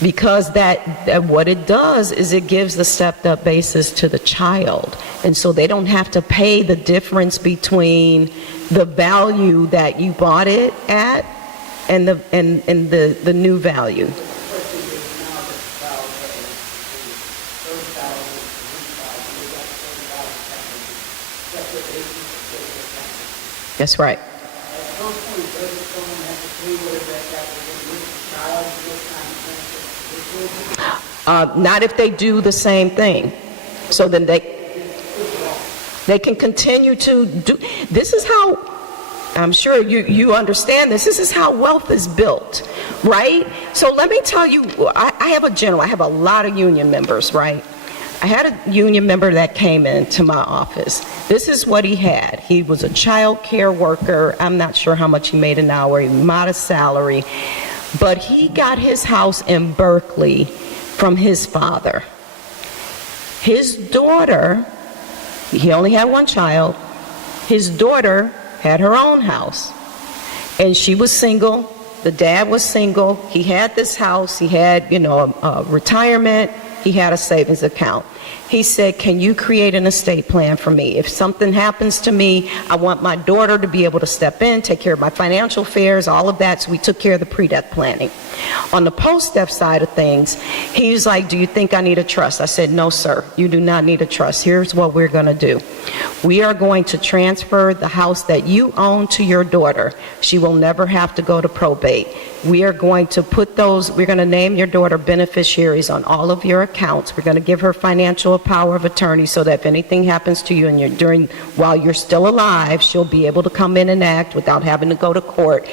Because that what it does is it gives the stepped-up basis to the child. And so they don't have to pay the difference between the value that you bought it at and the new value. That's right. Not if they do the same thing. So then they can continue to do. This is how, I'm sure you understand this. This is how wealth is built, right? So let me tell you, I have a lot of union members, right? I had a union member that came into my office. This is what he had. He was a child care worker. I'm not sure how much he made an hour, a modest salary, but he got his house in Berkeley from his father. His daughter, he only had one child, his daughter had her own house, and she was single. The dad was single. He had this house. He had, a retirement. He had a savings account. He said, can you create an estate plan for me? If something happens to me, I want my daughter to be able to step in, take care of my financial affairs, all of that. So we took care of the pre-death planning. On the post-death side of things, he was like, do you think I need a trust? I said, no, sir, you do not need a trust. Here's what we're going to do. We are going to transfer the house that you own to your daughter. She will never have to go to probate. We are going to we're going to name your daughter beneficiaries on all of your accounts. We're going to give her financial power of attorney so that if anything happens to you and while you're still alive, she'll be able to come in and act without having to go to court.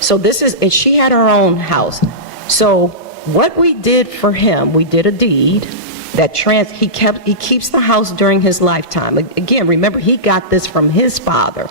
So and she had her own house. So what we did for him, we did a deed that he keeps the house during his lifetime. Again, remember, he got this from his father,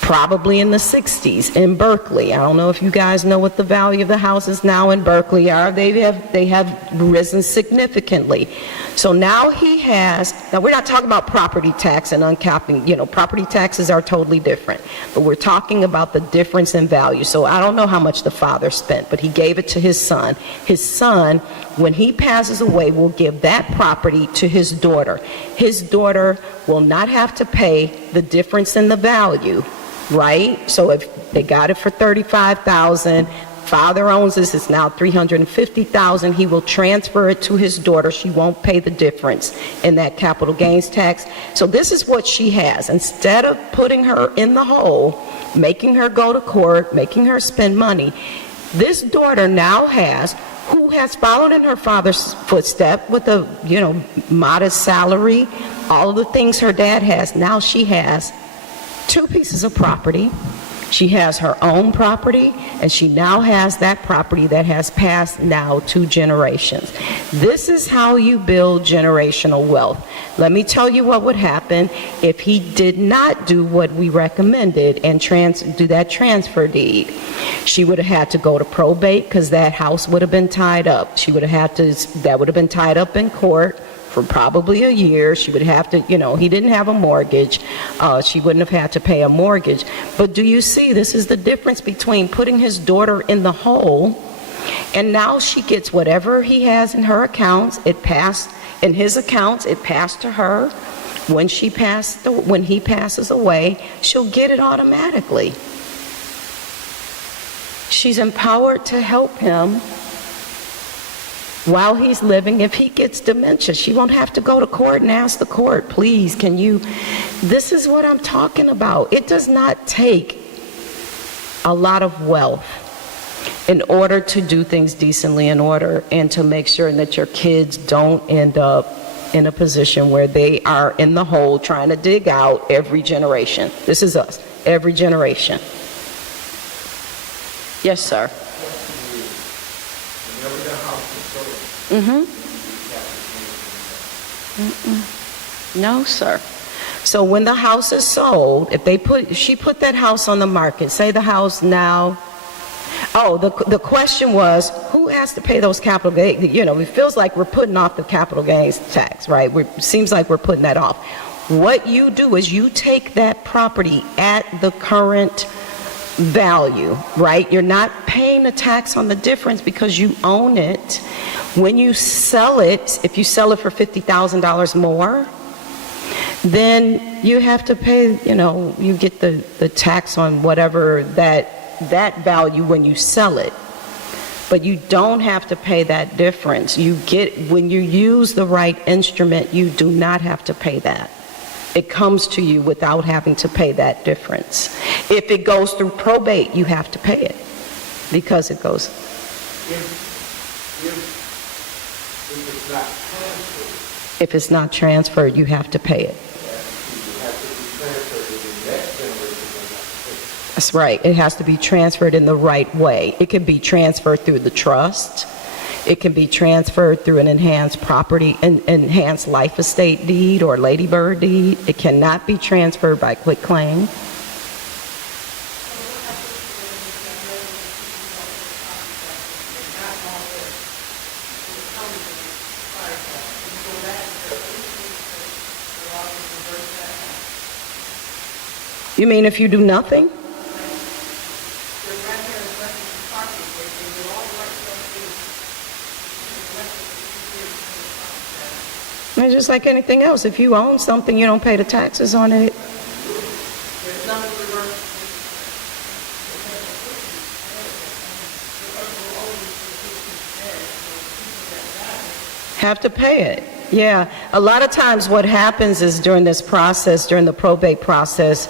probably in the 60s in Berkeley. I don't know if you guys know what the value of the houses now in Berkeley are. They have risen significantly. So now now we're not talking about property tax and uncapping, property taxes are totally different, but we're talking about the difference in value. So I don't know how much the father spent, but he gave it to his son. His son, when he passes away, will give that property to his daughter. His daughter will not have to pay the difference in the value, right? So if they got it for $35,000, father owns this, it's now $350,000, he will transfer it to his daughter. She won't pay the difference in that capital gains tax. So this is what she has. Instead of putting her in the hole, making her go to court, making her spend money, this daughter now who has followed in her father's footstep with a, modest salary, all of the things her dad has, now she has 2 pieces of property. She has her own property, and she now has that property that has passed now 2 generations. This is how you build generational wealth. Let me tell you what would happen if he did not do what we recommended and do that transfer deed. She would have had to go to probate because that house would have been tied up. That would have been tied up in court for probably a year. She would have to, he didn't have a mortgage. She wouldn't have had to pay a mortgage. But do you see, this is the difference between putting his daughter in the hole, and now she gets whatever he has in her accounts. In his accounts, it passed to her. When he passes away, she'll get it automatically. She's empowered to help him while he's living. If he gets dementia, she won't have to go to court and ask the court, please, this is what I'm talking about. It does not take a lot of wealth in order to do things decently in order and to make sure that your kids don't end up in a position where they are in the hole trying to dig out every generation. This is us, every generation. Yes, sir. Whenever the house is sold, Mm-hmm. you have to pay. No, sir. So when the house is sold, if she put that house on the market, say the house now, the question was, who has to pay those capital gains? It feels like we're putting off the capital gains tax, right? Seems like we're putting that off. What you do is you take that property at the current value, right? You're not paying a tax on the difference because you own it. When you sell it, if you sell it for $50,000 more, then you have to pay, you get the tax on whatever that value when you sell it. But you don't have to pay that difference. When you use the right instrument, you do not have to pay that. It comes to you without having to pay that difference. If it goes through probate, you have to pay it because it goes. If it's not transferred, If it's not transferred, you have to pay it. you have to be transferred to the next generation. That's right. It has to be transferred in the right way. It can be transferred through the trust. It can be transferred through an enhanced life estate deed or ladybird deed. It cannot be transferred by quitclaim. You mean if you do nothing? It's just like anything else. If you own something, you don't pay the taxes on it. Have to pay it. Yeah. A lot of times what happens is during this process, during the probate process,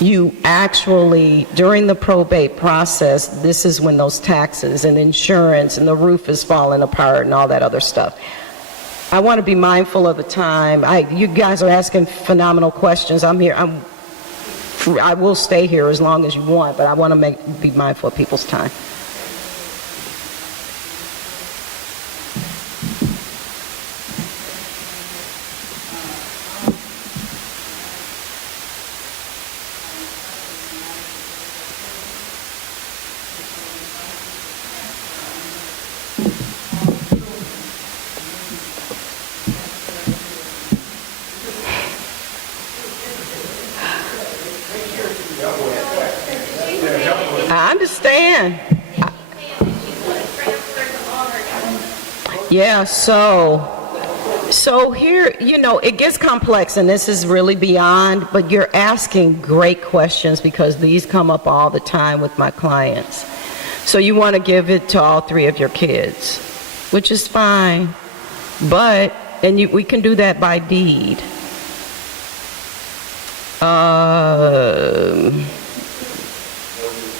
during the probate process, this is when those taxes and insurance and the roof is falling apart and all that other stuff. I want to be mindful of the time. You guys are asking phenomenal questions. I'm here. I will stay here as long as you want, but I want to be mindful of people's time. I understand. Yeah, so here, it gets complex, and this is really beyond, but you're asking great questions because these come up all the time with my clients. So you want to give it to all three of your kids, which is fine, we can do that by deed.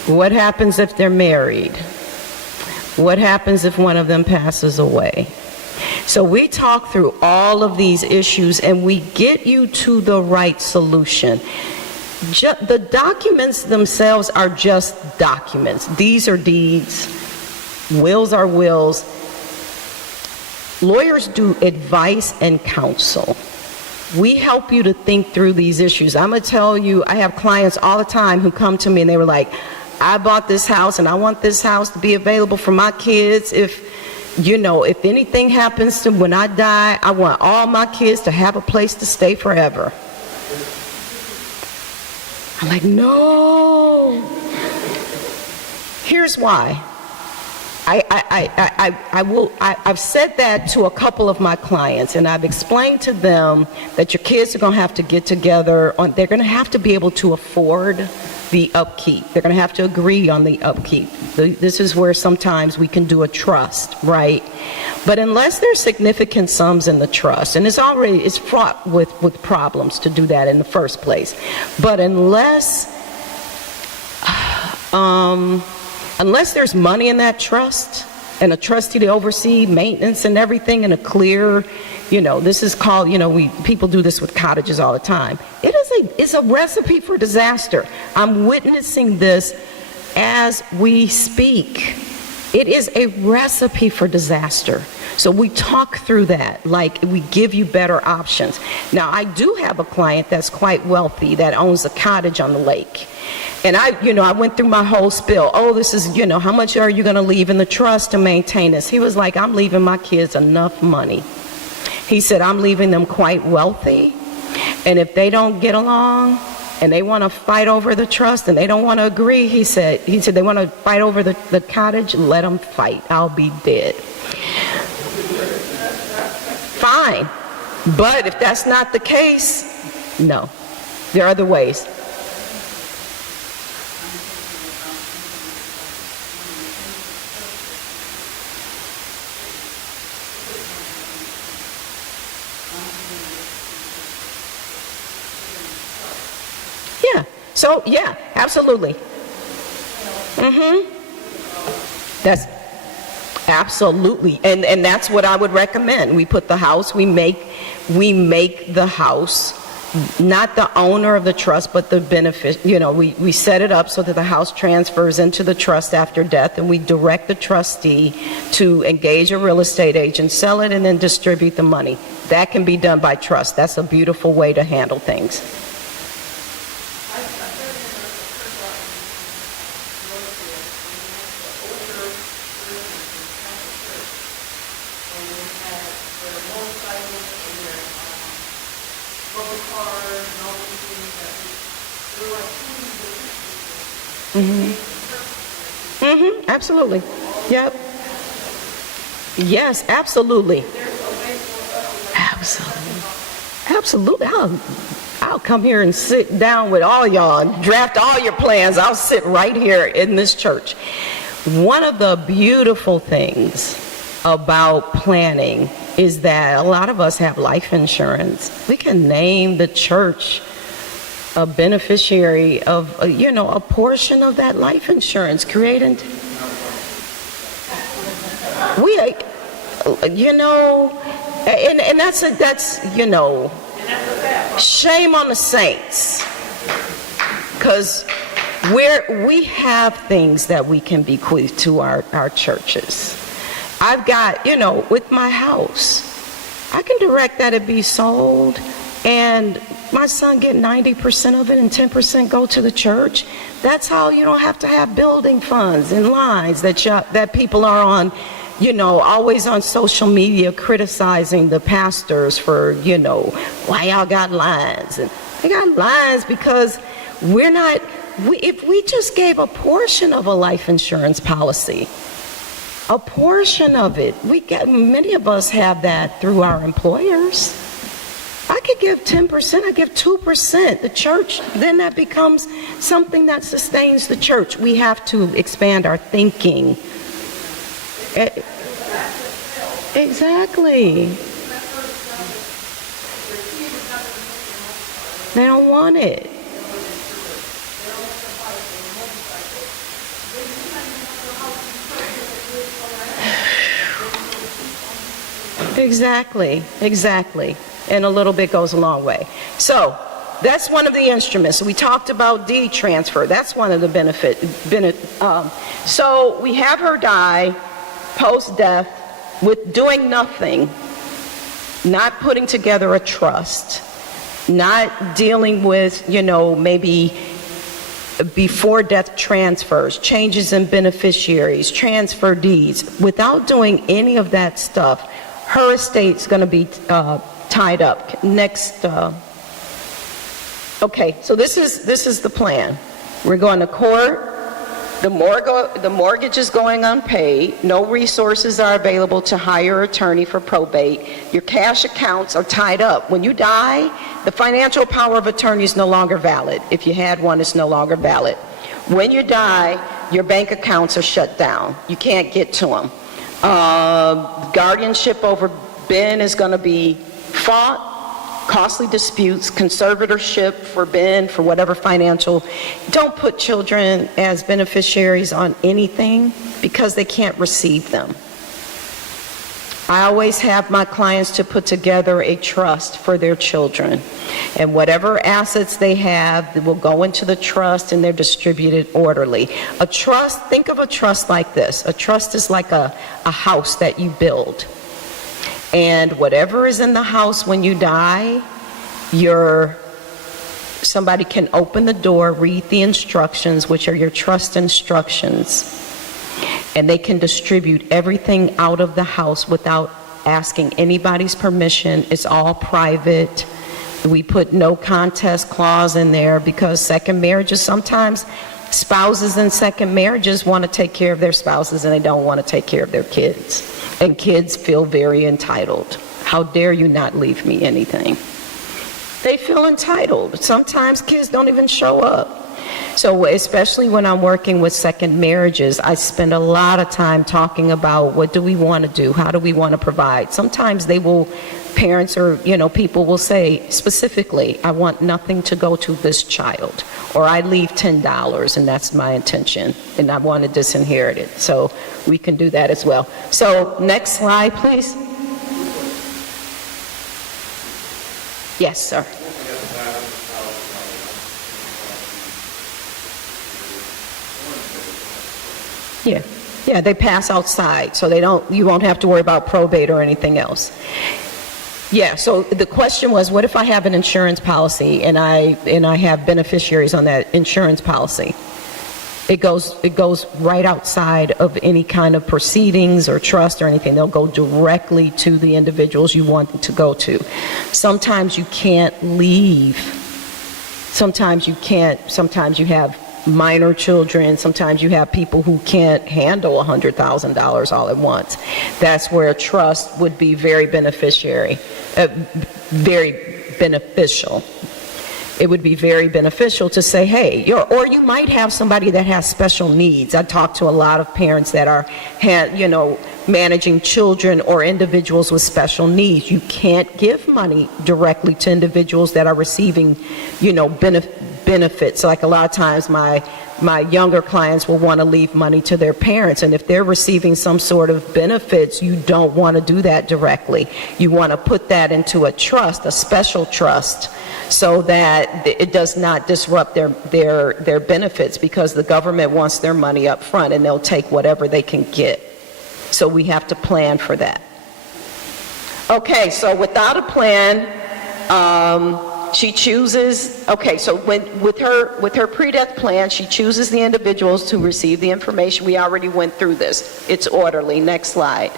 What happens if they're married? What happens if one of them passes away? So we talk through all of these issues and we get you to the right solution. The documents themselves are just documents. These are deeds. Wills are wills. Lawyers do advice and counsel. We help you to think through these issues. I'm going to tell you, I have clients all the time who come to me and they were like, I bought this house and I want this house to be available for my kids. If anything happens to when I die, I want all my kids to have a place to stay forever. I'm like, no. Here's why. I've said that to a couple of my clients, and I've explained to them that your kids are going to have to get together. They're going to have to be able to afford the upkeep. They're going to have to agree on the upkeep. This is where sometimes we can do a trust, right? But unless there's significant sums in the trust, and it's fraught with problems to do that in the first place. But unless unless there's money in that trust and a trustee to oversee maintenance and everything in a clear, this is called, people do this with cottages all the time. It's a recipe for disaster. I'm witnessing this as we speak. It is a recipe for disaster. So we talk through that, like we give you better options. Now, I do have a client that's quite wealthy that owns a cottage on the lake. And I went through my whole spiel. Oh, this is, how much are you going to leave in the trust to maintain this? He was like, I'm leaving my kids enough money. He said, I'm leaving them quite wealthy. And if they don't get along and they want to fight over the trust and they don't want to agree, he said they want to fight over the cottage, let them fight. I'll be dead. Fine. But if that's not the case, no. There are other ways. Yeah. So, yeah, absolutely. That's absolutely. And that's what I would recommend. We put the house, we make the house not the owner of the trust, but the benefit. We set it up so that the house transfers into the trust after death, and we direct the trustee to engage a real estate agent, sell it, and then distribute the money. That can be done by trust. That's a beautiful way to handle things. Absolutely. Yep. Yes, absolutely. Absolutely. I'll come here and sit down with all y'all and draft all your plans. I'll sit right here in this church. One of the beautiful things about planning is that a lot of us have life insurance. We can name the church a beneficiary of, a portion of that life insurance, creating. And that's shame on the saints, because we have things that we can bequeath to our churches. I've got, with my house, I can direct that it be sold, and my son get 90% of it and 10% go to the church. That's how you don't have to have building funds and lines that people are on, always on social media criticizing the pastors for, why y'all got lines. And they got lines because if we just gave a portion of a life insurance policy, a portion of it, many of us have that through our employers. I could give 10%, I give 2%, the church, then that becomes something that sustains the church. We have to expand our thinking. Exactly. They don't want it. Exactly. And a little bit goes a long way. So that's one of the instruments. We talked about deed transfer. That's one of the so we have her die post-death with doing nothing, not putting together a trust, not dealing with, maybe before death transfers, changes in beneficiaries, transfer deeds. Without doing any of that stuff, her estate's going to be tied up. Next. Okay, so this is the plan. We're going to court. The mortgage is going unpaid. No resources are available to hire an attorney for probate. Your cash accounts are tied up. When you die, the financial power of attorney is no longer valid. If you had one, it's no longer valid. When you die, your bank accounts are shut down. You can't get to them. Guardianship over Ben is going to be fought. costly disputes, conservatorship for Ben, for whatever financial. Don't put children as beneficiaries on anything because they can't receive them. I always have my clients to put together a trust for their children. And whatever assets they have will go into the trust and they're distributed orderly. A trust, think of a trust like this. A trust is like a house that you build. And whatever is in the house when you die, somebody can open the door, read the instructions, which are your trust instructions, and they can distribute everything out of the house without asking anybody's permission. It's all private. We put no contest clause in there because second marriages, sometimes spouses in second marriages want to take care of their spouses and they don't want to take care of their kids. And kids feel very entitled. How dare you not leave me anything? They feel entitled. Sometimes kids don't even show up. So especially when I'm working with second marriages, I spend a lot of time talking about what do we want to do? How do we want to provide? Sometimes parents or, people will say specifically, I want nothing to go to this child, or I leave $10 and that's my intention and I want to disinherit it. So we can do that as well. So next slide, please. Yes, sir. Yeah, they pass outside, so you won't have to worry about probate or anything else. Yeah, so the question was, what if I have an insurance policy and I have beneficiaries on that insurance policy? It goes right outside of any kind of proceedings or trust or anything. They'll go directly to the individuals you want them to go to. Sometimes you can't leave. Sometimes you can't. Sometimes you have minor children. Sometimes you have people who can't handle $100,000 all at once. That's where a trust would be very beneficial. It would be very beneficial to say, hey, or you might have somebody that has special needs. I talk to a lot of parents that are, managing children or individuals with special needs. You can't give money directly to individuals that are receiving, benefits. Like a lot of times my younger clients will want to leave money to their parents, and if they're receiving some sort of benefits, you don't want to do that directly. You want to put that into a trust, a special trust, so that it does not disrupt their benefits, because the government wants their money up front and they'll take whatever they can get. So we have to plan for that. Okay, so without a plan, she chooses, so with her pre-death plan, she chooses the individuals to receive the information. We already went through this. It's orderly. Next slide.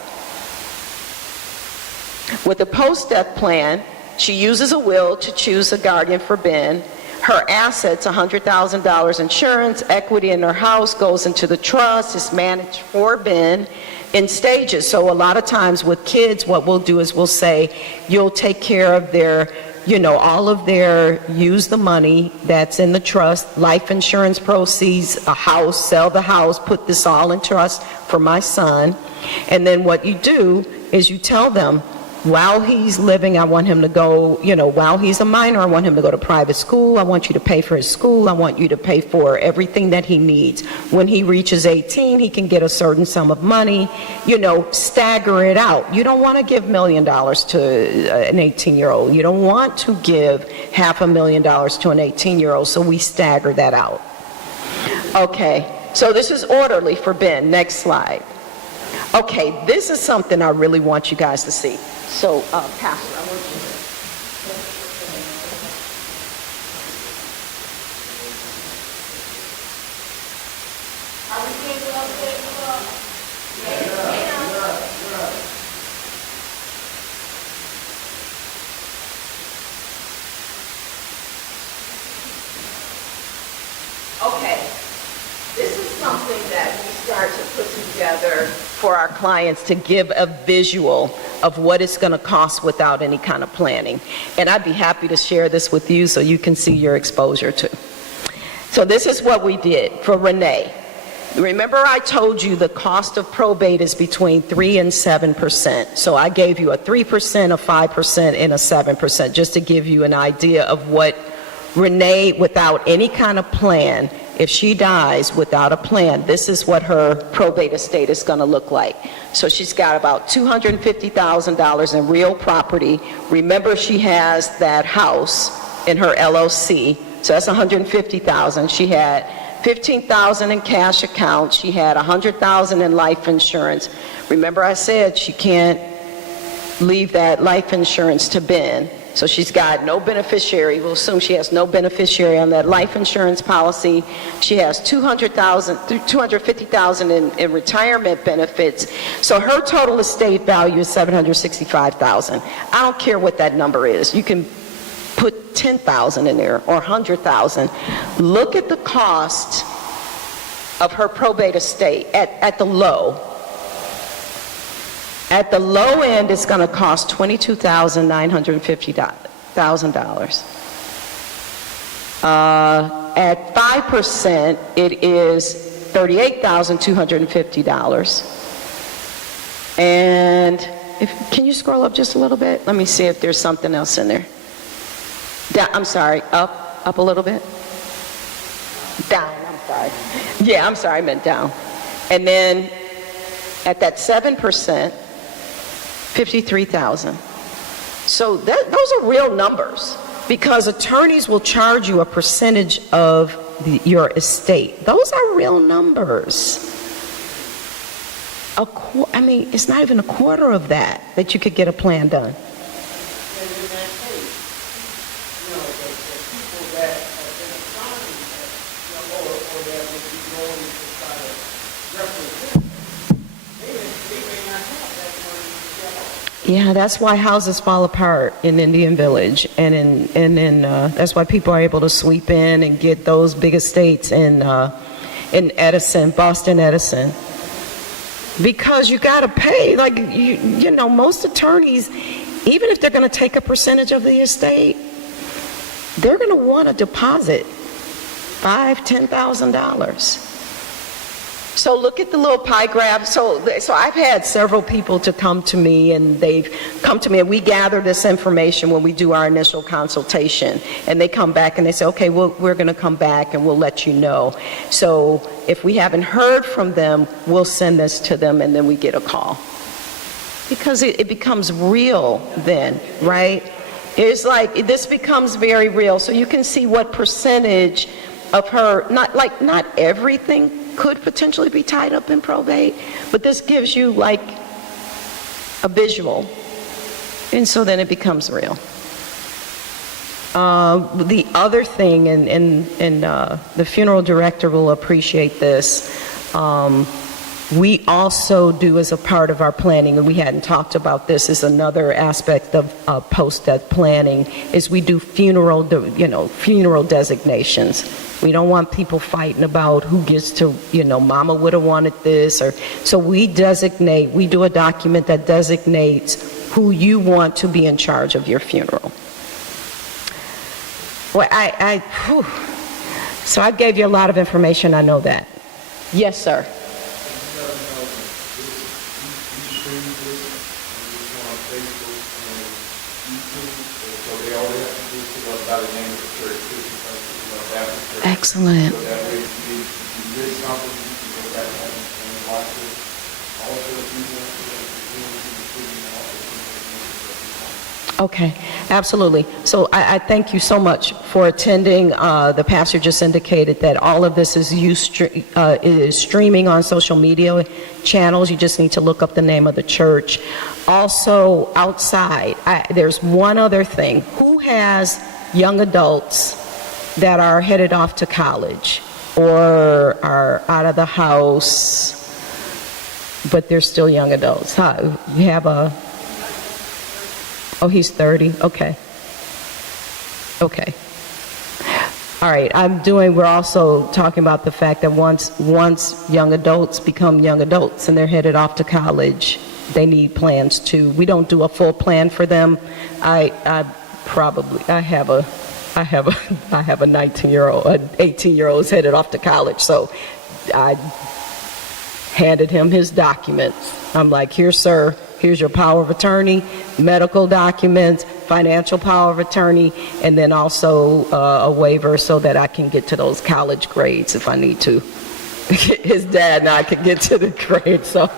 With a post-death plan, she uses a will to choose a guardian for Ben. Her assets, $100,000 insurance, equity in her house goes into the trust, is managed for Ben in stages. So a lot of times with kids, what we'll do is we'll say, you'll take care of their, use the money that's in the trust, life insurance proceeds, a house, sell the house, put this all in trust for my son. And then what you do is you tell them, while he's living, I want him to go, while he's a minor, I want him to go to private school. I want you to pay for his school. I want you to pay for everything that he needs. When he reaches 18, he can get a certain sum of money, stagger it out. You don't want to give $1 million to an 18-year-old. You don't want to give $500,000 to an 18-year-old, so we stagger that out. Okay, so this is orderly for Ben. Next slide. Okay, this is something I really want you guys to see. So, Pastor, I want you to... Are we seeing what I'm saying? Okay, this is something that we start to put together for our clients to give a visual of what it's going to cost without any kind of planning. And I'd be happy to share this with you so you can see your exposure too. So this is what we did for Renee. Remember I told you the cost of probate is between 3 and 7%. So I gave you a 3%, a 5%, and a 7%, just to give you an idea of what Renee, without any kind of plan, if she dies without a plan, this is what her probate estate is going to look like. So she's got about $250,000 in real property. Remember, she has that house in her LLC, so that's $150,000. She had $15,000 in cash account. She had $100,000 in life insurance. Remember I said she can't leave that life insurance to Ben. So she's got no beneficiary. We'll assume she has no beneficiary on that life insurance policy. She has $250,000 in retirement benefits. So her total estate value is $765,000. I don't care what that number is. You can put 10,000 in there or 100,000. Look at the cost of her probate estate at the low. At the low end, it's going to cost $22,950,000. At 5%, it is $38,250. And can you scroll up just a little bit? Let me see if there's something else in there. I'm sorry, up a little bit. Down, I'm sorry. Yeah, I'm sorry, I meant down. And then at that 7%, $53,000. So those are real numbers, because attorneys will charge you a percentage of your estate. Those are real numbers. I mean, it's not even a quarter of that you could get a plan done. And in that case, you know, the people that have been assigned, or that would be going to try to represent, they may not have that money to get off. Yeah, that's why houses fall apart in Indian Village, and that's why people are able to sweep in and get those big estates in Edison, Boston Edison, because you got to pay. Like you know, most attorneys, even if they're going to take a percentage of the estate, they're going to want a deposit, $5,000-$10,000. So look at the little pie graph. So I've had several people to come to me, and they've come to me, and we gather this information when we do our initial consultation. And they come back and they say, okay, we're going to come back and we'll let you know. So if we haven't heard from them, we'll send this to them, and then we get a call. Because it becomes real then, right? It's like, this becomes very real. So you can see what percentage of her, not everything could potentially be tied up in probate, but this gives you like a visual, and so then it becomes real. The other thing, and the funeral director will appreciate this, we also do, as a part of our planning, and we hadn't talked about this, is another aspect of post-death planning, is we do funeral designations. We don't want people fighting about who gets to, mama would have wanted this, so we do a document that designates who you want to be in charge of your funeral. Well, so I gave you a lot of information, I know that. Yes, sir. Excellent. So that way, if you miss something, you can go back and watch it. Also, if you want to Okay, absolutely. So I thank you so much for attending. The pastor just indicated that all of this is streaming on social media channels. You just need to look up the name of the church. Also, outside, there's one other thing. Who has young adults that are headed off to college or are out of the house, but they're still young adults? You have oh, he's 30, okay. Okay. All right, we're also talking about the fact that once young adults become young adults and they're headed off to college, they need plans too. We don't do a full plan for them. I have a 19-year-old, 18-year-old headed off to college, so I handed him his documents. I'm like, here, sir, here's your power of attorney, medical documents, financial power of attorney, and then also a waiver so that I can get to those college grades if I need to. His dad and I could get to the grades, so.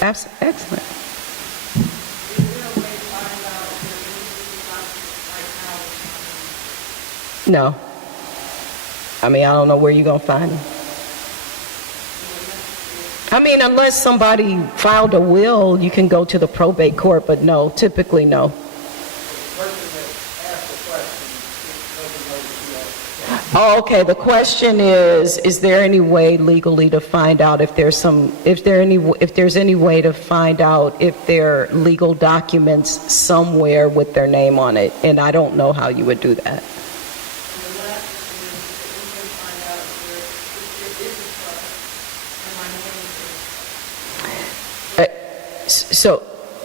Excellent. No. I mean, I don't know where you're going to find them. I mean, unless somebody filed a will, you can go to the probate court, but no, typically no. Oh, okay, the question is there any way legally to find out if there's any way to find out if there are legal documents somewhere with their name on it? And I don't know how you would do that. So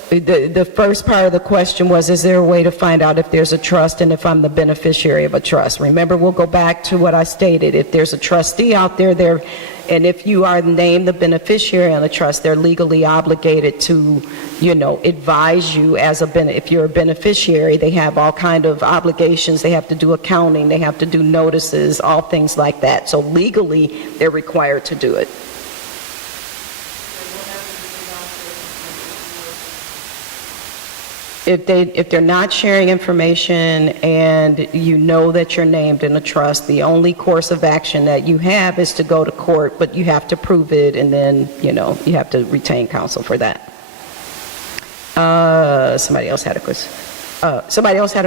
the first part of the question was, is there a way to find out if there's a trust and if I'm the beneficiary of a trust? Remember, we'll go back to what I stated. If there's a trustee out there, and if you are named the beneficiary on the trust, they're legally obligated to, advise you if you're a beneficiary. They have all kind of obligations. They have to do accounting. They have to do notices, all things like that. So legally, they're required to do it. If they're not sharing information and you know that you're named in a trust, the only course of action that you have is to go to court, but you have to prove it, and then, you have to retain counsel for that. Somebody else had a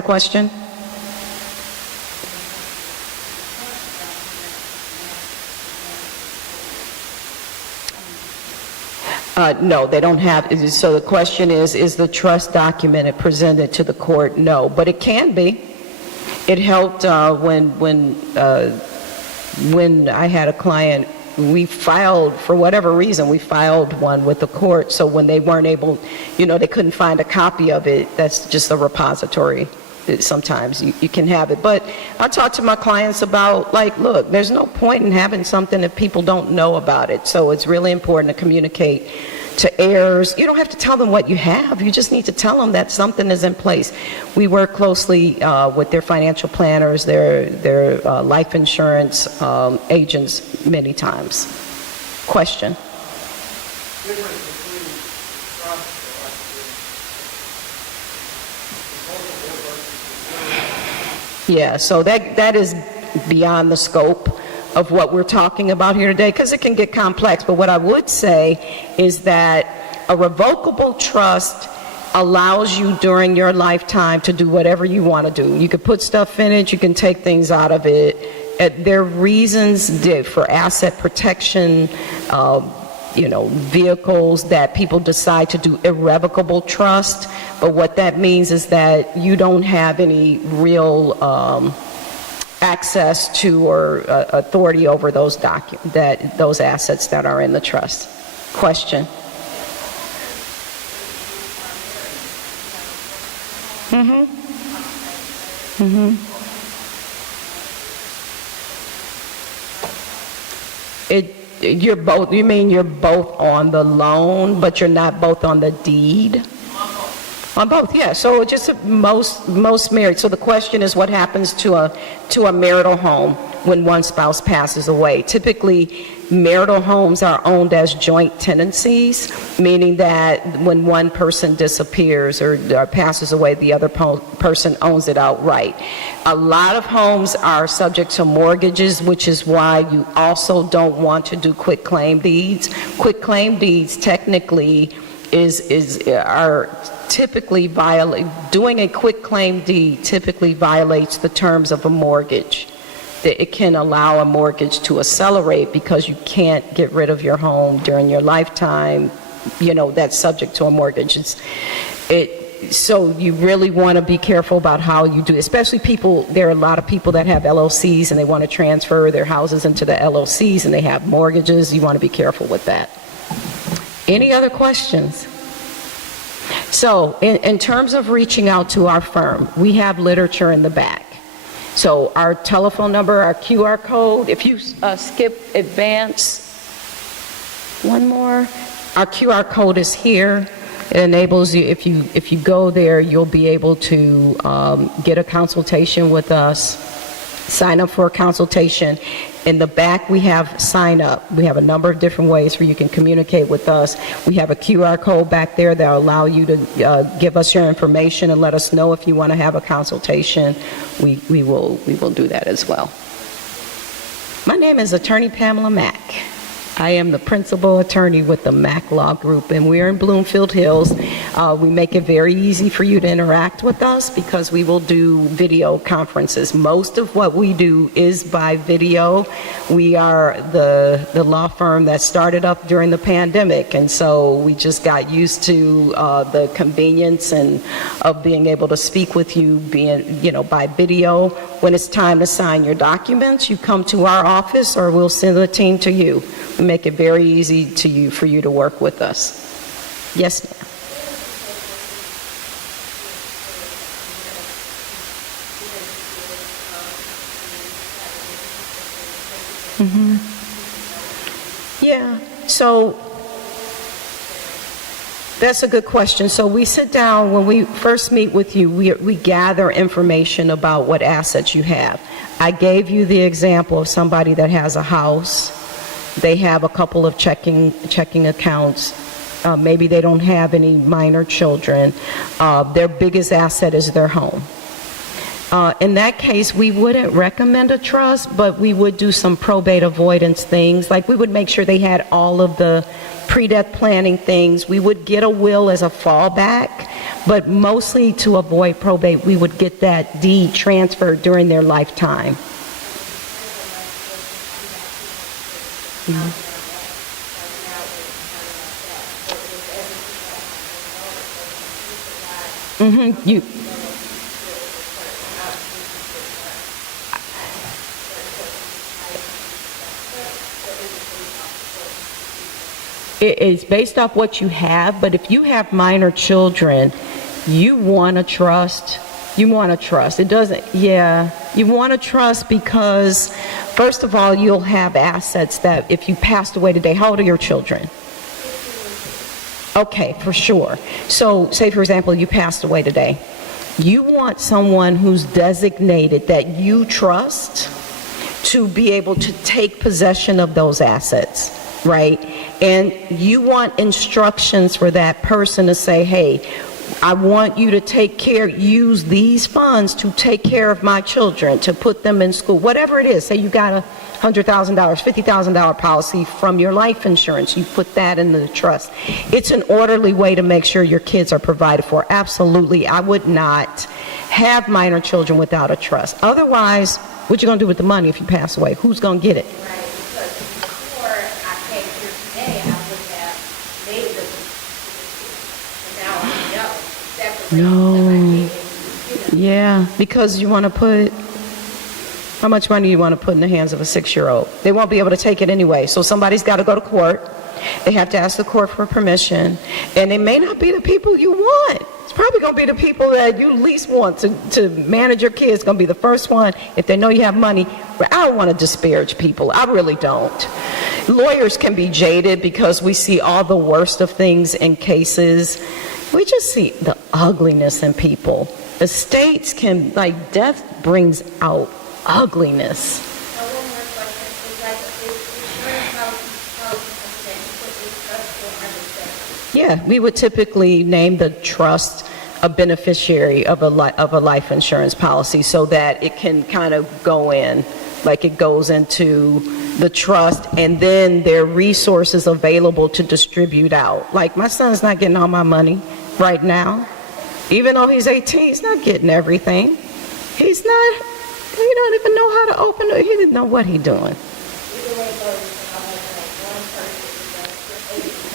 question? No, they don't have, so the question is the trust document presented to the court? No, but it can be. It helped when I had a client, we filed, for whatever reason, we filed one with the court, so when they weren't able, they couldn't find a copy of it, that's just a repository. Sometimes you can have it. But I talk to my clients about, look, there's no point in having something if people don't know about it. So it's really important to communicate to heirs. You don't have to tell them what you have. You just need to tell them that something is in place. We work closely with their financial planners, their life insurance agents many times. Question? Yeah, so that is beyond the scope of what we're talking about here today, because it can get complex. But what I would say is that a revocable trust allows you during your lifetime to do whatever you want to do. You can put stuff in it, you can take things out of it. There are reasons for asset protection, vehicles that people decide to do irrevocable trust, but what that means is that you don't have any real access to or authority over those assets that are in the trust. Question? You're both, you mean you're both on the loan, but you're not both on the deed? On both, yeah. So just most married. So the question is, what happens to a marital home when one spouse passes away? Typically, marital homes are owned as joint tenancies, meaning that when one person disappears or passes away, the other person owns it outright. A lot of homes are subject to mortgages, which is why you also don't want to do quitclaim deeds. Quitclaim deeds technically are typically doing a quitclaim deed typically violates the terms of a mortgage. It can allow a mortgage to accelerate because you can't get rid of your home during your lifetime, that's subject to a mortgage. So you really want to be careful about how you do, especially there are a lot of people that have LLCs and they want to transfer their houses into the LLCs and they have mortgages. You want to be careful with that. Any other questions? So in terms of reaching out to our firm, we have literature in the back. So our telephone number, our QR code, if you skip advance, one more, our QR code is here. It enables you, if you go there, you'll be able to get a consultation with us, sign up for a consultation. In the back, we have sign up. We have a number of different ways where you can communicate with us. We have a QR code back there that will allow you to give us your information and let us know if you want to have a consultation. We will do that as well. My name is Attorney Pamela Mack. I am the principal attorney with the Mack Law Group, and we're in Bloomfield Hills. We make it very easy for you to interact with us because we will do video conferences. Most of what we do is by video. We are the law firm that started up during the pandemic, and so we just got used to the convenience and of being able to speak with you, by video. When it's time to sign your documents, you come to our office, or we'll send a team to you. We make it very easy for you to work with us. Yes, ma'am. Yeah, so that's a good question. So we sit down, when we first meet with you, we gather information about what assets you have. I gave you the example of somebody that has a house. They have a couple of checking accounts. Maybe they don't have any minor children. Their biggest asset is their home. In that case, we wouldn't recommend a trust, but we would do some probate avoidance things. Like, we would make sure they had all of the pre-death planning things. We would get a will as a fallback, but mostly to avoid probate, we would get that deed transferred during their lifetime. It is based off what you have, but if you have minor children, you want a trust. You want a trust. It doesn't, yeah. You want a trust because, first of all, you'll have assets that if you passed away today, how old are your children? Okay, for sure. So, say for example, you passed away today. You want someone who's designated that you trust to be able to take possession of those assets, right? And you want instructions for that person to say, hey, I want you to use these funds to take care of my children, to put them in school, whatever it is. Say you got a $100,000, $50,000 policy from your life insurance. You put that in the trust. It's an orderly way to make sure your kids are provided for. Absolutely, I would not have minor children without a trust. Otherwise, what you going to do with the money if you pass away? Who's going to get it? Right, because before I came here today, I would have made the decision. And now I know separately. No. Yeah, because you want to put, how much money you want to put in the hands of a 6-year-old? They won't be able to take it anyway. So somebody's got to go to court. They have to ask the court for permission. And they may not be the people you want. It's probably going to be the people that you least want to manage your kids. It's going to be the first one if they know you have money. But I don't want to disparage people. I really don't. Lawyers can be jaded because we see all the worst of things in cases. We just see the ugliness in people. Estates can, like, death brings out ugliness. One more question. Is like, is insurance policy something that you put in trust or understand? Yeah, we would typically name the trust a beneficiary of a life insurance policy so that it can kind of go in, like it goes into the trust, and then there are resources available to distribute out. Like, my son's not getting all my money right now. Even though he's 18, he's not getting everything. He's not, he don't even know how to open it. He didn't know what he's doing. Either way it goes, I want to like one person that's able to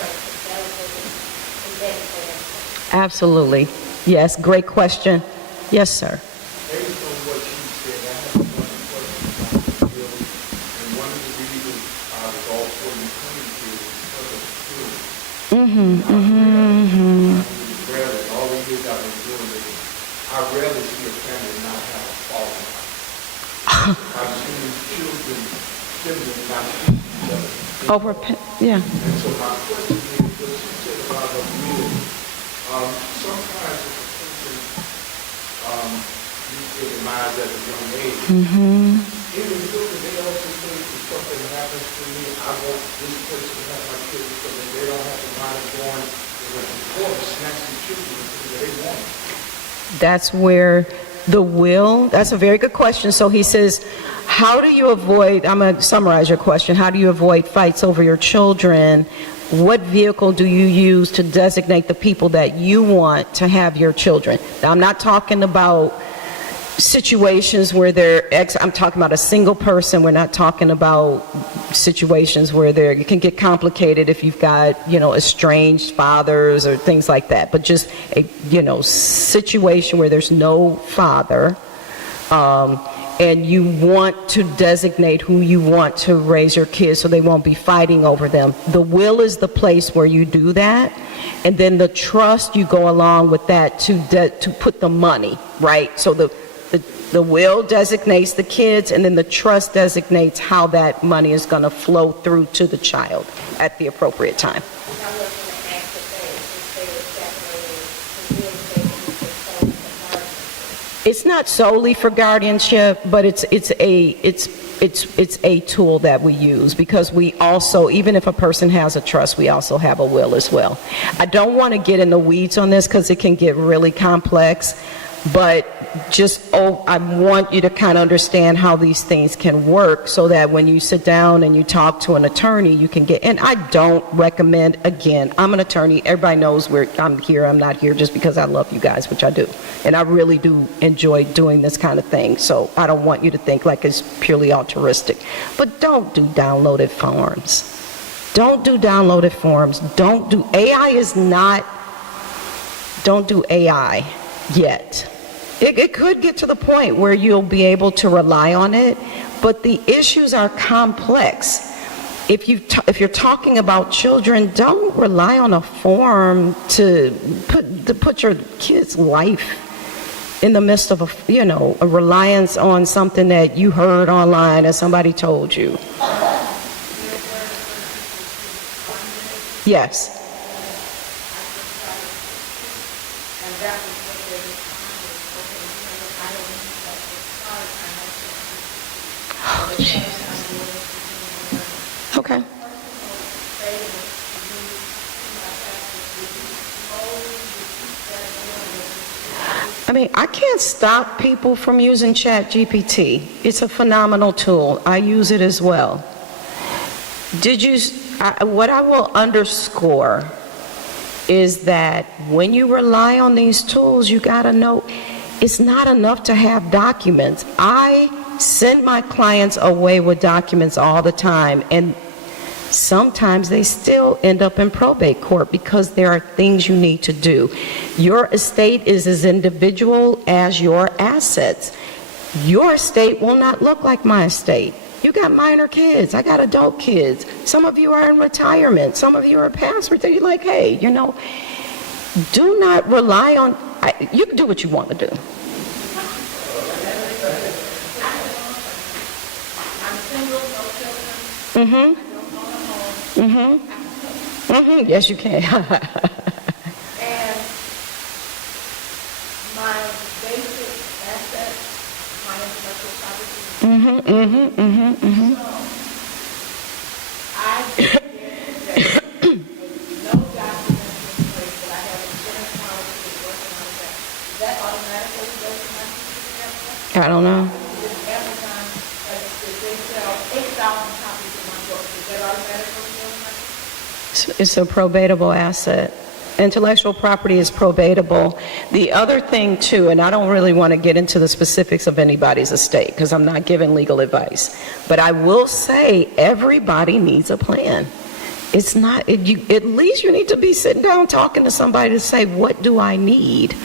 invest in that. Absolutely. Yes, great question. Yes, sir. Based on what she said, I have one question about the bill, and one of the reasons I was also included here is because of children. Rarely, all the years I've been doing this, I rarely see a family not have a fallen out. I've seen children not treat each other. Over, yeah. And so my question is, what you said about the will, sometimes if a person, you get in mind at a young age, even though they also think if something happens to me, I want this person to have my children so that they don't have to mind going to the court to snatch the children until they want it. That's where the will, that's a very good question. So he says, how do you avoid, I'm going to summarize your question, how do you avoid fights over your children? What vehicle do you use to designate the people that you want to have your children? Now, I'm not talking about situations where I'm talking about a single person. We're not talking about situations where it can get complicated if you've got, estranged fathers or things like that. But just a, situation where there's no father, and you want to designate who you want to raise your kids so they won't be fighting over them. The will is the place where you do that. And then the trust, you go along with that to put the money, right? So the will designates the kids, and then the trust designates how that money is going to flow through to the child at the appropriate time. I was going to ask if they were separated, the will say you could solely for guardianship. It's not solely for guardianship, but it's a tool that we use, because we also, even if a person has a trust, we also have a will as well. I don't want to get in the weeds on this because it can get really complex, but I want you to kind of understand how these things can work so that when you sit down and you talk to an attorney, you can get, and I don't recommend, again, I'm an attorney, everybody knows I'm here, I'm not here just because I love you guys, which I do, and I really do enjoy doing this kind of thing, so I don't want you to think like it's purely altruistic, but don't do downloaded forms. Don't do downloaded forms. Don't do AI yet. It could get to the point where you'll be able to rely on it, but the issues are complex. If you're talking about children, don't rely on a form to put your kid's life in the midst of a reliance on something that you heard online or somebody told you. Yes. Oh, Jesus. Okay. I mean, I can't stop people from using ChatGPT. It's a phenomenal tool. I use it as well. What I will underscore is that when you rely on these tools, you gotta know it's not enough to have documents. I send my clients away with documents all the time, and sometimes they still end up in probate court because there are things you need to do. Your estate is as individual as your assets. Your estate will not look like my estate. You got minor kids, I got adult kids. Some of you are in retirement, some of you are past retirement. You're like, hey, do not rely on, you can do what you want to do. Yes, you can. And my basic asset, my intellectual property. So, I get that no documents in place, but I have insurance policy working on that. Does that automatically go to my certificate? I don't know. With Amazon, if they sell 8,000 copies of my book, does that automatically go to my certificate? It's a probatable asset. Intellectual property is probatable. The other thing too, and I don't really want to get into the specifics of anybody's estate because I'm not giving legal advice, but I will say everybody needs a plan. It's not, at least you need to be sitting down talking to somebody to say, what do I need?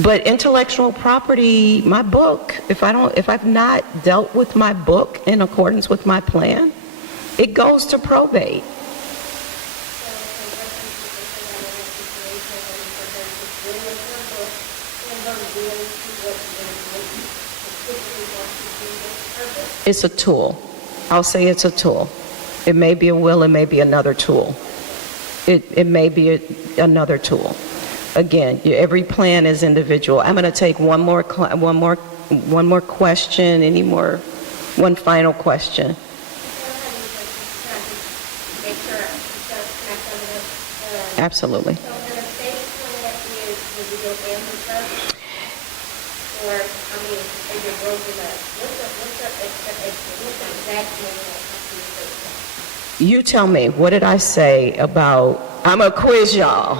But intellectual property, my book, if I've not dealt with my book in accordance with my plan, it goes to probate. It's a tool. I'll say it's a tool. It may be a will, it may be another tool. It may be another tool. Again, every plan is individual. I'm going to take one more question. One final question. Make sure, can I cover this? Absolutely. So an estate plan is the will and the trust? Or, I mean, is it broken up? What's the exact name of the estate plan? You tell me, what did I say about, I'm a quiz y'all.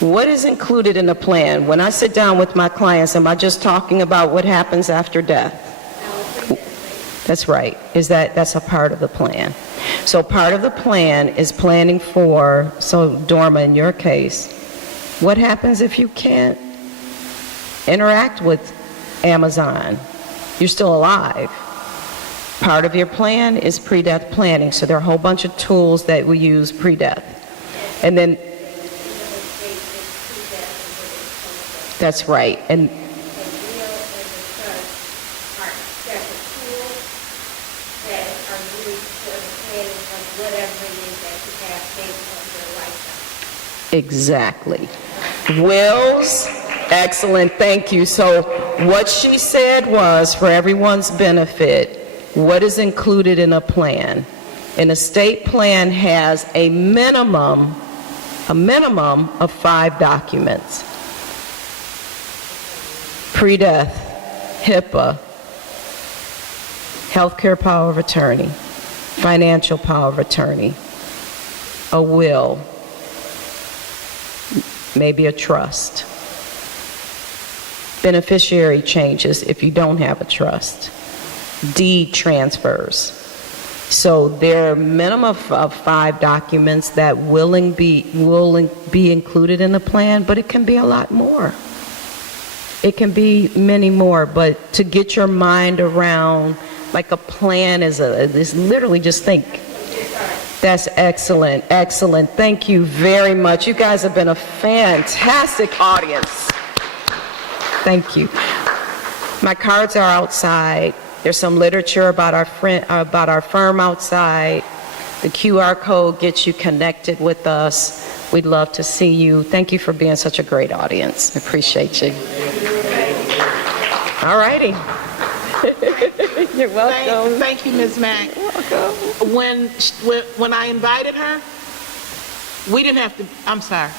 What is included in the plan? When I sit down with my clients, am I just talking about what happens after death? That's right. That's a part of the plan. So part of the plan is planning for, so Dorma, in your case, what happens if you can't interact with Amazon? You're still alive. Part of your plan is pre-death planning. So there are a whole bunch of tools that we use pre-death. And then, that's right. And The will and the trust are separate tools that are used for the planning of whatever it is that you have based on your lifetime. exactly. Wills, excellent, thank you. So what she said was, for everyone's benefit, what is included in a plan? An estate plan has a minimum of 5 documents. Pre-death, HIPAA, healthcare power of attorney, financial power of attorney, a will, maybe a trust, beneficiary changes if you don't have a trust, deed transfers. So there are a minimum of 5 documents that will be included in the plan, but it can be a lot more. It can be many more, but to get your mind around, like a plan is literally just think. That's excellent, excellent. Thank you very much. You guys have been a fantastic audience. Thank you. My cards are outside. There's some literature about our firm outside. The QR code gets you connected with us. We'd love to see you. Thank you for being such a great audience. I appreciate you. All righty. You're welcome. Thank you, Ms. Mack. When I invited her, we didn't have to, I'm sorry,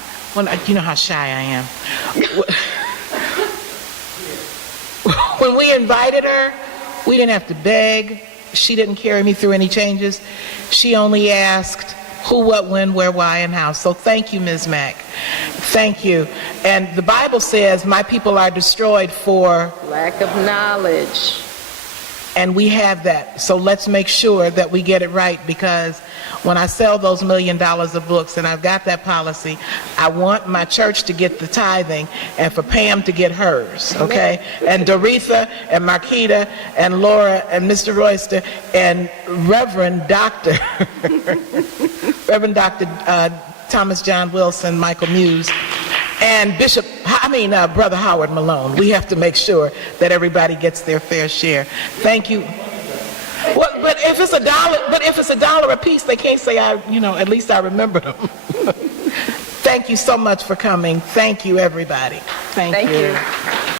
you know how shy I am. When we invited her, we didn't have to beg. She didn't carry me through any changes. She only asked who, what, when, where, why, and how. So thank you, Ms. Mack. Thank you. And the Bible says, my people are destroyed for... Lack of knowledge. And we have that. So let's make sure that we get it right, because when I sell those $1 million of books, and I've got that policy, I want my church to get the tithing and for Pam to get hers, okay? And Doretha and Marquita and Laura and Mr. Royster and Reverend Dr. Thomas John Wilson, Michael Muse, and Brother Howard Malone. We have to make sure that everybody gets their fair share. Thank you. Well, but if it's $1 a piece, they can't say at least I remember them. Thank you so much for coming. Thank you, everybody. Thank you.